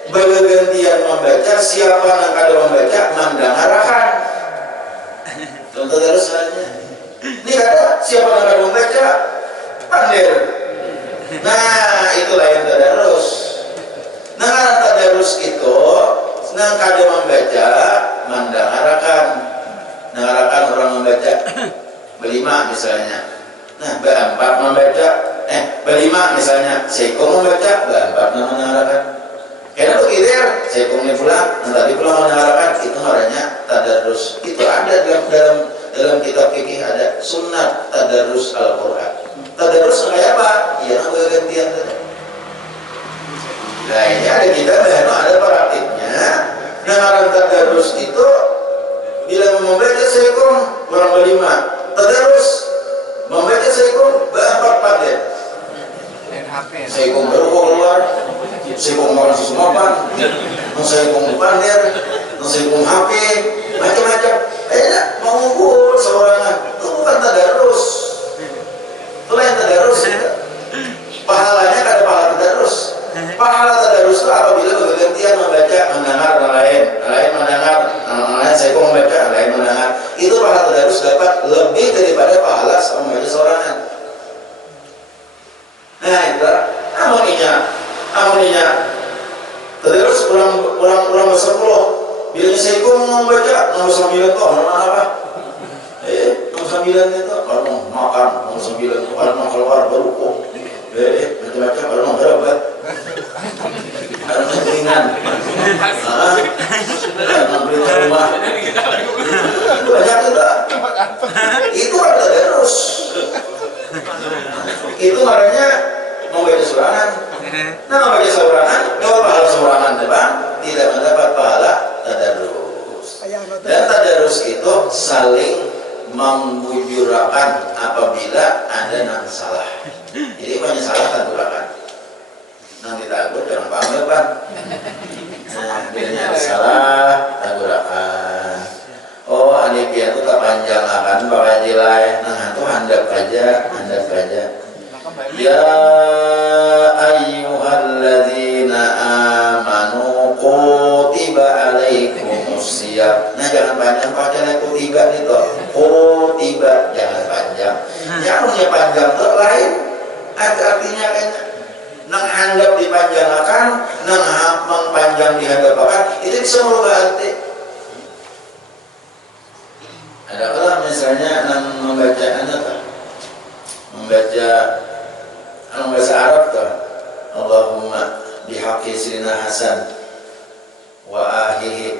Bergantian membaca, siapa yang kada membaca mendengarkan. Contoh tadarus lainnya. Ini kata siapa yang kada membaca pandir. Nah, itulah yang tadarus. Nah, tadarus itu nah kada membaca mendengarkan. Mendengarkan orang membaca. Berlima misalnya. Nah, berempat membaca, berlima misalnya, sekong membaca, berempat mendengarkan. Karena begitu ya, sekong ini pulang, nanti pulang mendengarkan, itu namanya tadarus. Itu ada dalam kitab fikih ada sunnat tadarus Al-Quran. Tadarus kayak apa? Iya, namanya gantian. Nah, ini ada kita, ada praktiknya. Nah, tadarus itu bila membaca sekong kurang berlima, tadarus membaca sekong berempat padet. Sekong baru keluar, sekong orang susumapan, sekong pandir, sekong HP, macam-macam. Mau ngumpul seorangan, itu bukan tadarus. Itulah yang tadarus. Pahalanya kada pahala tadarus. Pahala tadarus itu apabila bergantian membaca, mendengar lain mendengar, sekong membaca, lain mendengar. Itu pahala tadarus dapat lebih daripada pahala sama membaca seorangan. Nah itu, amoninya tadarus orang bersepuluh. Bilanya sekong membaca, nomor 9 kok, mana apa? Nomor 9 itu kalau makan, nomor 9 itu kalau mau keluar baru kok. Macam-macam kalau mau berobat. Kalau mau ringan. Kalau beli rumah. Banyak juga. Itu kan tadarus. Itu makanya membaca surangan. Nah, membaca surangan, kalau pahala surangan terbang, tidak mendapat pahala tadarus. Dan tadarus itu saling membujurakan apabila ada yang salah. Jadi banyak salah tadurakan. Nanti takut jangan panggil pan. Nah, bilanya ada salah tadurakan. Oh, anipia itu kepanjang akan pakai jilai. Nah, itu handap aja. Ya ayyuhalladzina amanu kutiba alaikumusiyam. Nah, jangan panjang pakai kutiba itu. Kutiba jangan panjang. Yang punya panjang itu lain. Artinya kayaknya nang handap dipanjangkan, nang mengpanjang dihadapakan, itu bisa merubah arti. Ada kalau misalnya nang membaca anak membaca bahasa Arab tuh, Allahumma bihaqqi Sayyidina Hasan wa ahihi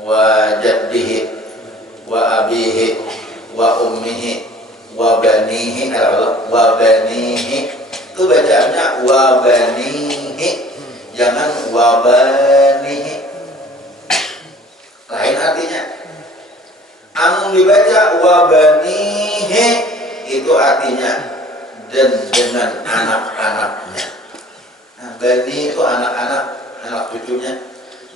wa jaddihi wa abihi wa ummihi wa banihi, wa banihi itu bacaannya wa banihi, jangan wa banihi, lain artinya. Amun dibaca wa banihi itu artinya dan dengan anak-anaknya. Nah, bani itu anak-anak, anak cucunya.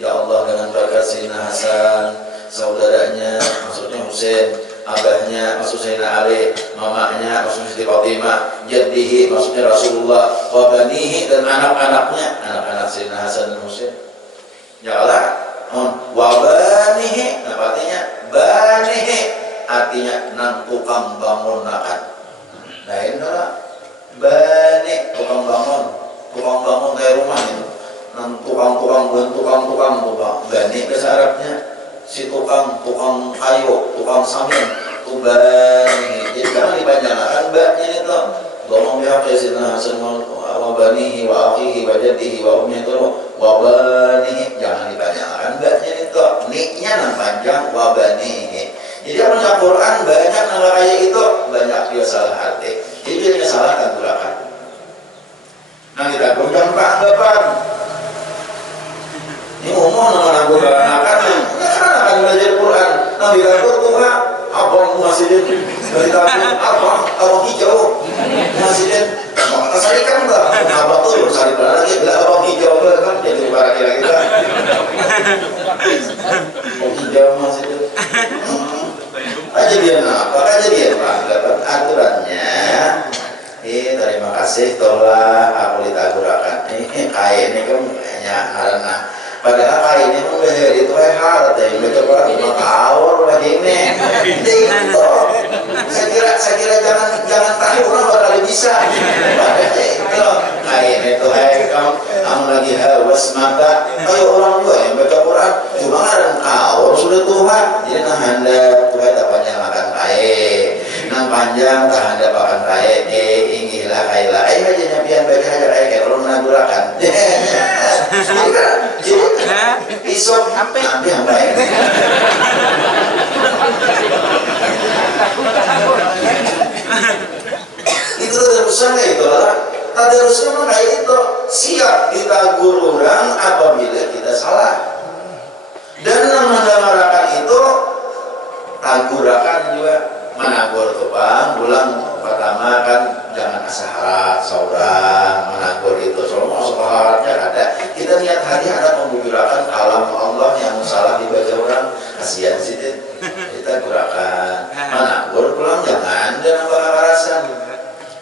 Ya Allah, dengan berkat Sayyidina Hasan, saudaranya maksudnya Husain, abahnya maksudnya Sayyidina Ali, mamanya maksudnya Siti Fatimah, jaddihi maksudnya Rasulullah, wa banihi dan anak-anaknya, anak-anak Sayyidina Hasan dan Husain. Ya Allah, wa banihi, apa artinya? Banihi artinya nang tukang bangun nakan. Lain ora. Bani tukang bangun kayak rumah itu. Nang tukang. Bani bahasa Arabnya. si tukang kayu, tukang samin, tubani. Jadi jangan dipanjangkan mbaknya itu. Ngomong pihak Sayyidina Hasan wa banihi wa akhihi wa jaddihi wa ummihi wa banihi, jangan dipanjangkan mbaknya itu. Niknya nan panjang wa banihi. Jadi punya Quran banyak nama kayak itu, banyak dia salah arti. Jadi dia salah kan gerakan. Nah kita bukan anggapan. Ini ngomong nama Nabi anak-anak, karena akan belajar Quran. Nabi takut Tuhan, abang masjidin, Nabi takut abang hijau, masjidin. Saya kan enggak, abang tuh cari lagi, bila abang hijau kan jadi para kita. Hijau masjidin. Kejadian apa? Kejadian apa? Aturannya. Terima kasih, tolak aku ditagurakan. Kain ini kan karena padahal kain ini leher itu hal, tapi mereka orang mengawur begini. Itu, saya kira jangan tahu orang bakal bisa. Padahal itu kain itu kamu lagi haus maka kayak orang juga yang baca Quran cuma orang kawur sudah Tuhan. Jadi nah anda Tuhan tak panjang makan kain, nang panjang tak anda makan kain. Inggilah kailah, aja nyapian baca aja kayak kalau menagurakan. Isok sampai itu terusan itu lah. Tadarusnya mah kayak itu, siap ditagur orang apabila kita salah. Dan mendengarkan itu tagurakan juga. Menagur tuh bang, bulan pertama kan jangan asal seorang menagur itu semua soalnya ada. Kita lihat hari ada pembukirakan kalam Allah yang salah dibaca orang, kasihan sih deh. Kita gerakan menagur pulang jangan dan apa kekerasan.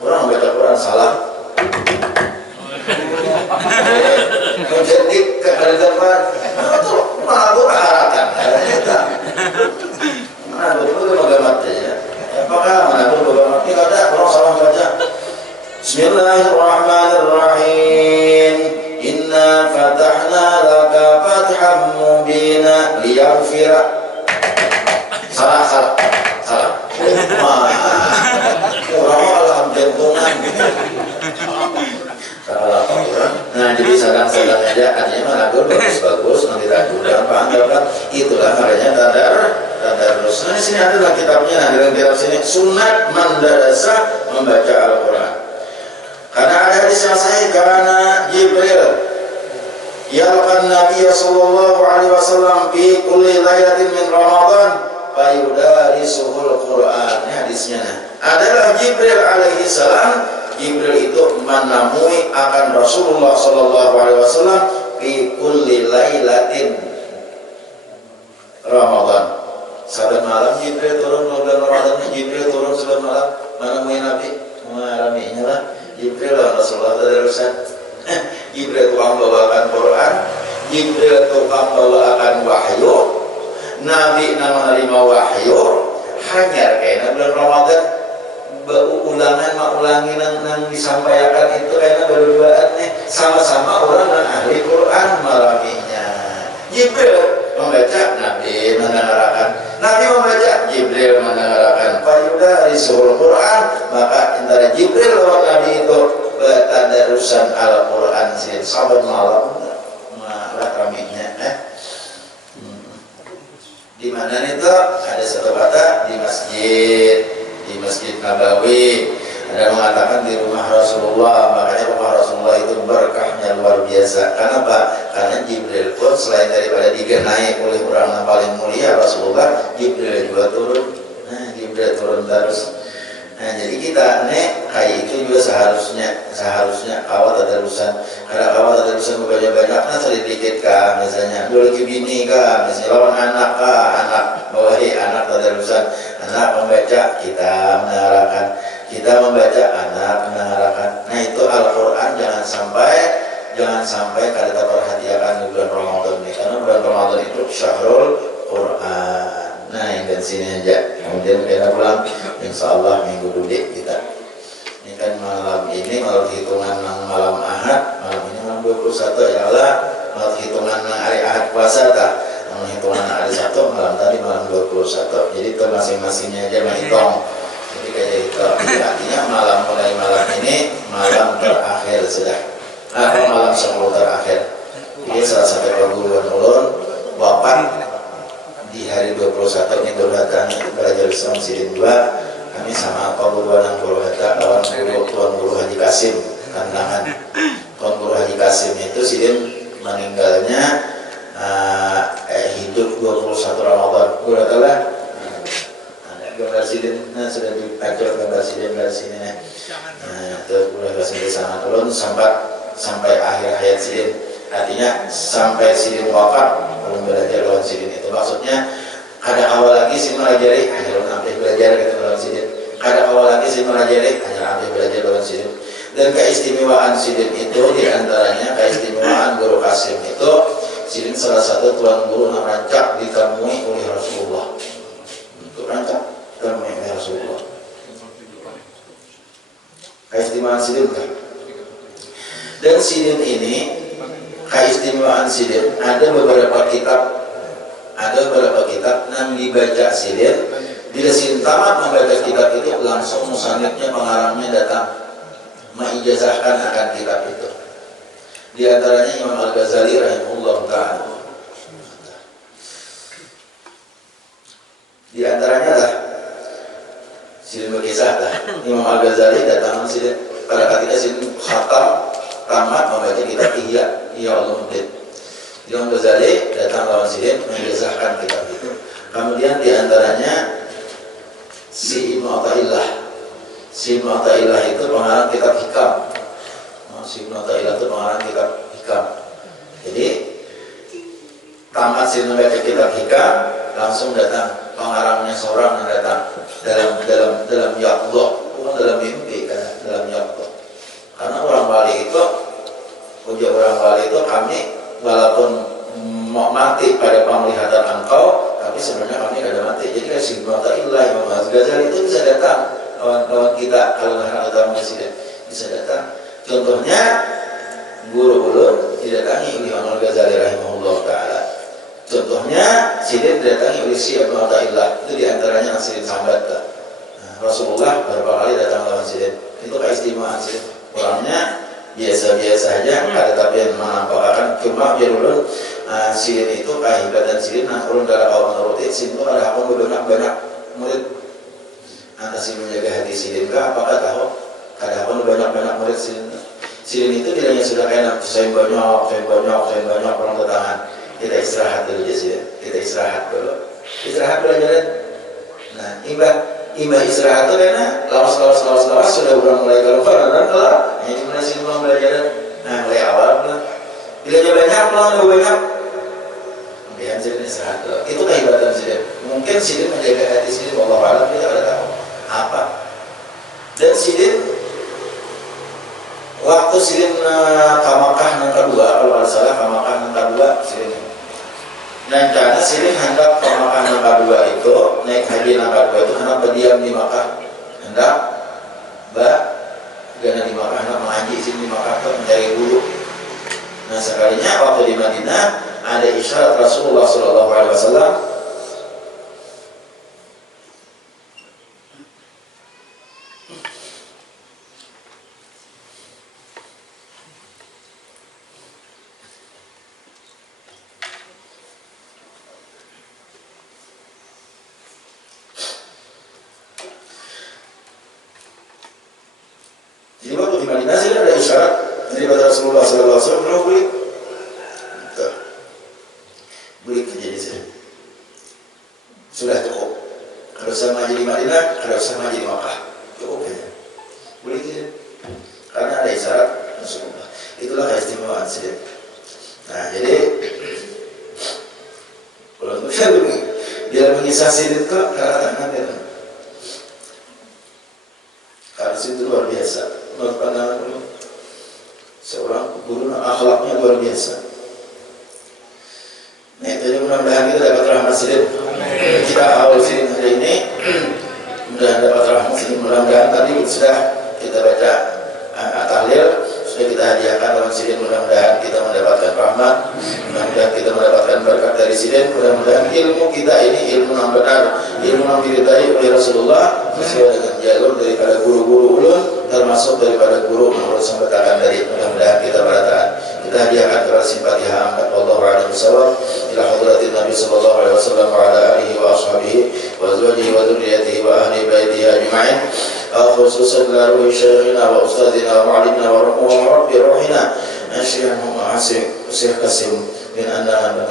Orang baca Quran salah. Menjadi kekerjaan itu menagur kekerasan. Menagur itu bagaimana ya? Apakah menagur bagaimana? Tidak ada orang salah baca. Bismillahirrahmanirrahim. Inna fatahna laka fatham mubina liyaghfira. Salah. Orang alhamdulillah. Salah orang. Nah jadi sedang-sedang aja artinya menagur bagus-bagus nanti ragu dan panggilkan itulah makanya tadarus. Nah di sini adalah kitabnya. Nah dalam kitab sini sunat mandarasa membaca Al-Quran. Karena ada hadis yang sahih karena Jibril yalqan Nabi sallallahu alaihi wasallam fi kulli lailatin min Ramadan fayudarisuhul Quran. Ini hadisnya. Adalah Jibril alaihi salam. Jibril itu menemui akan Rasulullah sallallahu alaihi wasallam fi kulli lailatin Ramadan. Saban malam Jibril turun bulan Ramadan. Jibril turun saban malam menemui Nabi. Mengalaminya lah Jibril Rasulullah tadarusan. Jibril tukang bawakan Quran, Jibril tukang bawakan wahyu, Nabi menerima wahyu. Hanya kayaknya bulan Ramadan ulangi nang disampaikan itu karena berduaan sama-sama orang dan ahli Quran malaminya. Jibril membaca, Nabi mendengarkan. Nabi membaca, Jibril mendengarkan. Fayuda risul Quran, maka antara Jibril lawan Nabi itu tadarusan Al-Quran sih sahabat malam malah raminya. Di mana itu ada satu kata di Masjid Nabawi ada mengatakan di rumah Rasulullah, makanya rumah Rasulullah itu berkahnya luar biasa. Kenapa? Karena Jibril pun selain daripada digenai oleh orang yang paling mulia Rasulullah, Jibril juga turun. Nah, Jibril turun terus. Nah, jadi kita kayak itu juga seharusnya awal tadarusan. Karena awal tadarusan banyak-banyak, nah sedikit kah misalnya, dua lagi bini kah, misalnya lawan anak kah, anak bawahi anak tadarusan, anak membaca kita mendengarkan, kita membaca anak mendengarkan. Nah itu Al-Quran jangan sampai kada terperhatikan di bulan Ramadan ini, karena bulan Ramadan itu syahrul Quran. Nah yang dari sini aja, kemudian kita pulang insya Allah minggu dudik kita. Ini kan malam ini kalau hitungan malam Ahad, malam ini malam 21 ya Allah, kalau hitungan hari Ahad puasa tak menghitungan hari Sabtu, malam tadi malam 21. Jadi itu masing-masingnya aja menghitung. Jadi kayak itu. Jadi artinya mulai malam ini malam terakhir sudah. Malam 10 terakhir. Jadi salah satu perguruan ulun wafat di hari 21 Idul Adha belajar Islam Sidin 2. Kami sama perguruan yang Guru Hatta lawan Tuan Guru Haji Kasim Kandangan. Tuan Guru Haji Kasim itu Sidin meninggalnya hidup 21 Ramadan. Guru adalah gambar Sidin, sudah dipakai gambar Sidin dari sini. Terus Guru Kasim sama turun sampai akhir hayat Sidin. Artinya sampai Sidin wafat belum belajar lawan Sidin. Itu maksudnya ada awal lagi Sidin melajari, akhirnya sampai belajar gitu lawan Sidin. Ada awal lagi Sidin melajari, akhirnya sampai belajar lawan Sidin. Dan keistimewaan Sidin itu diantaranya keistimewaan Guru Kasim itu Sidin salah satu tuan guru yang rancak ditemui oleh Rasulullah. Untuk rancak ditemui oleh Rasulullah. Keistimewaan Sidin kan? Dan Sidin ini keistimewaan Sidin ada beberapa kitab yang dibaca Sidin. Bila Sidin tamat membaca kitab itu langsung musannifnya pengarangnya datang mengijazahkan akan kitab itu. Di antaranya Imam Al-Ghazali rahimahullah ta'ala. Di antaranya lah Sidin berkisah lah Imam Al-Ghazali datang Sidin pada ketika Sidin khatam tamat membaca kitab Ihya Ulumuddin. Imam Ghazali datang lawan Sidin mengijazahkan kitab itu. Kemudian di antaranya si Ibnu Athaillah. Si Ibnu Athaillah itu pengarang kitab Hikam. Si Ibnu Athaillah itu pengarang kitab Hikam. Jadi tamat Sidin membaca kitab Hikam, langsung datang pengarangnya seorang yang datang dalam yaqdah, bukan dalam mimpi, kan dalam yaqdah. Karena orang Bali itu, ujar orang Bali itu, kami walaupun mau mati pada penglihatan engkau, tapi sebenarnya kami tidak ada mati. Jadi kan si Ibnu Athaillah, Imam Al-Ghazali itu bisa datang lawan kita kalau nggak ada presiden bisa datang. Contohnya guru ulun didatangi oleh Imam Al-Ghazali rahimahullah ta'ala. Contohnya Sidin didatangi oleh si Ibnu Athaillah. Itu diantaranya Sidin sambat. Rasulullah beberapa kali datang lawan Sidin. Itu keistimewaan Sidin. Orangnya biasa-biasa aja, ada tapi yang menampakkan. Cuma biar ulun Sidin itu kehebatan Sidin. Nah ulun dari kawan nurutin Sidin itu ada akun banyak murid. Atas menjaga hati Sidin kah? Apakah tahu? Ada akun banyak murid Sidin. Sidin itu bilangnya sudah enak, saya banyak orang tetangan. Kita istirahat dulu ya Sidin. Kita istirahat dulu. Istirahat belajaran. Nah, imbah istirahat itu karena lawas sudah udah mulai keluar dan kelar. Jadi mulai Sidin mulai belajaran. Nah, mulai awal bilang. Bila banyak. Kemudian Sidin istirahat dulu. Itu kehebatan Sidin. Mungkin Sidin menjaga hati Sidin. Wallahu a'lam, kita tidak tahu apa. Dan Sidin waktu Sidin ke Makkah yang kedua, kalau tidak salah ke Makkah yang kedua Sidin. Dan karena Sidin hendak ke Makkah yang kedua itu, naik haji yang kedua itu hendak berdiam di Makkah, hendak karena di Makkah hendak mengaji Sidin di Makkah itu mencari guru. Nah sekalinya waktu di Madinah ada isyarat Rasulullah SAW. Jadi waktu di Madinah sih ada isyarat daripada Rasulullah SAW beli kerja di sini. Sudah cukup. Kalau saya ngaji di Madinah, kalau saya ngaji di Makkah, cukup aja. Beli kerja. Karena ada isyarat Rasulullah. Itulah keistimewaan Sidin. Nah jadi kalau dia mengisah Sidin itu katakan dia. Karena Sidin luar biasa. Menurut pandangan seorang guru akhlaknya luar biasa. Nah itu mudah-mudahan kita dapat rahmat Sidin. Kita awal Sidin hari ini mudah-mudahan dapat rahmat Sidin. Mudah-mudahan tadi sudah kita baca tahlil, sudah kita hadiahkan dalam sidin, mudah-mudahan kita mendapatkan rahmat, mudah-mudahan kita mendapatkan berkat dari sidin, mudah-mudahan ilmu kita ini ilmu yang benar, ilmu yang diridai oleh Rasulullah sesuai dengan jalur daripada guru-guru ulun, termasuk daripada guru menurut sampaikan dari, mudah-mudahan kita beratakan. Kita hadiahkan kepada simpati hamba wallahu a'lam bishawab ila hadratin Nabi sallallahu alaihi wasallam wa ala alihi wa ashabihi wa azwajihi wa dzurriyyatihi wa ahli baitihi ajma'in. Khususan ila ruhi syekhina wa ustadzina wa mu'allimina wa rabbi ruhina Syekh Muhammad Hasim Syekh Qasim bin Anna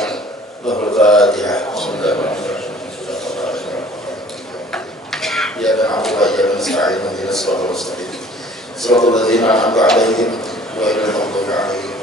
Lahul Fatihah. Ya na'budu wa iyyaka nasta'in ihdinas siratal mustaqim siratal ladzina an'amta 'alaihim ghairil maghdubi 'alaihim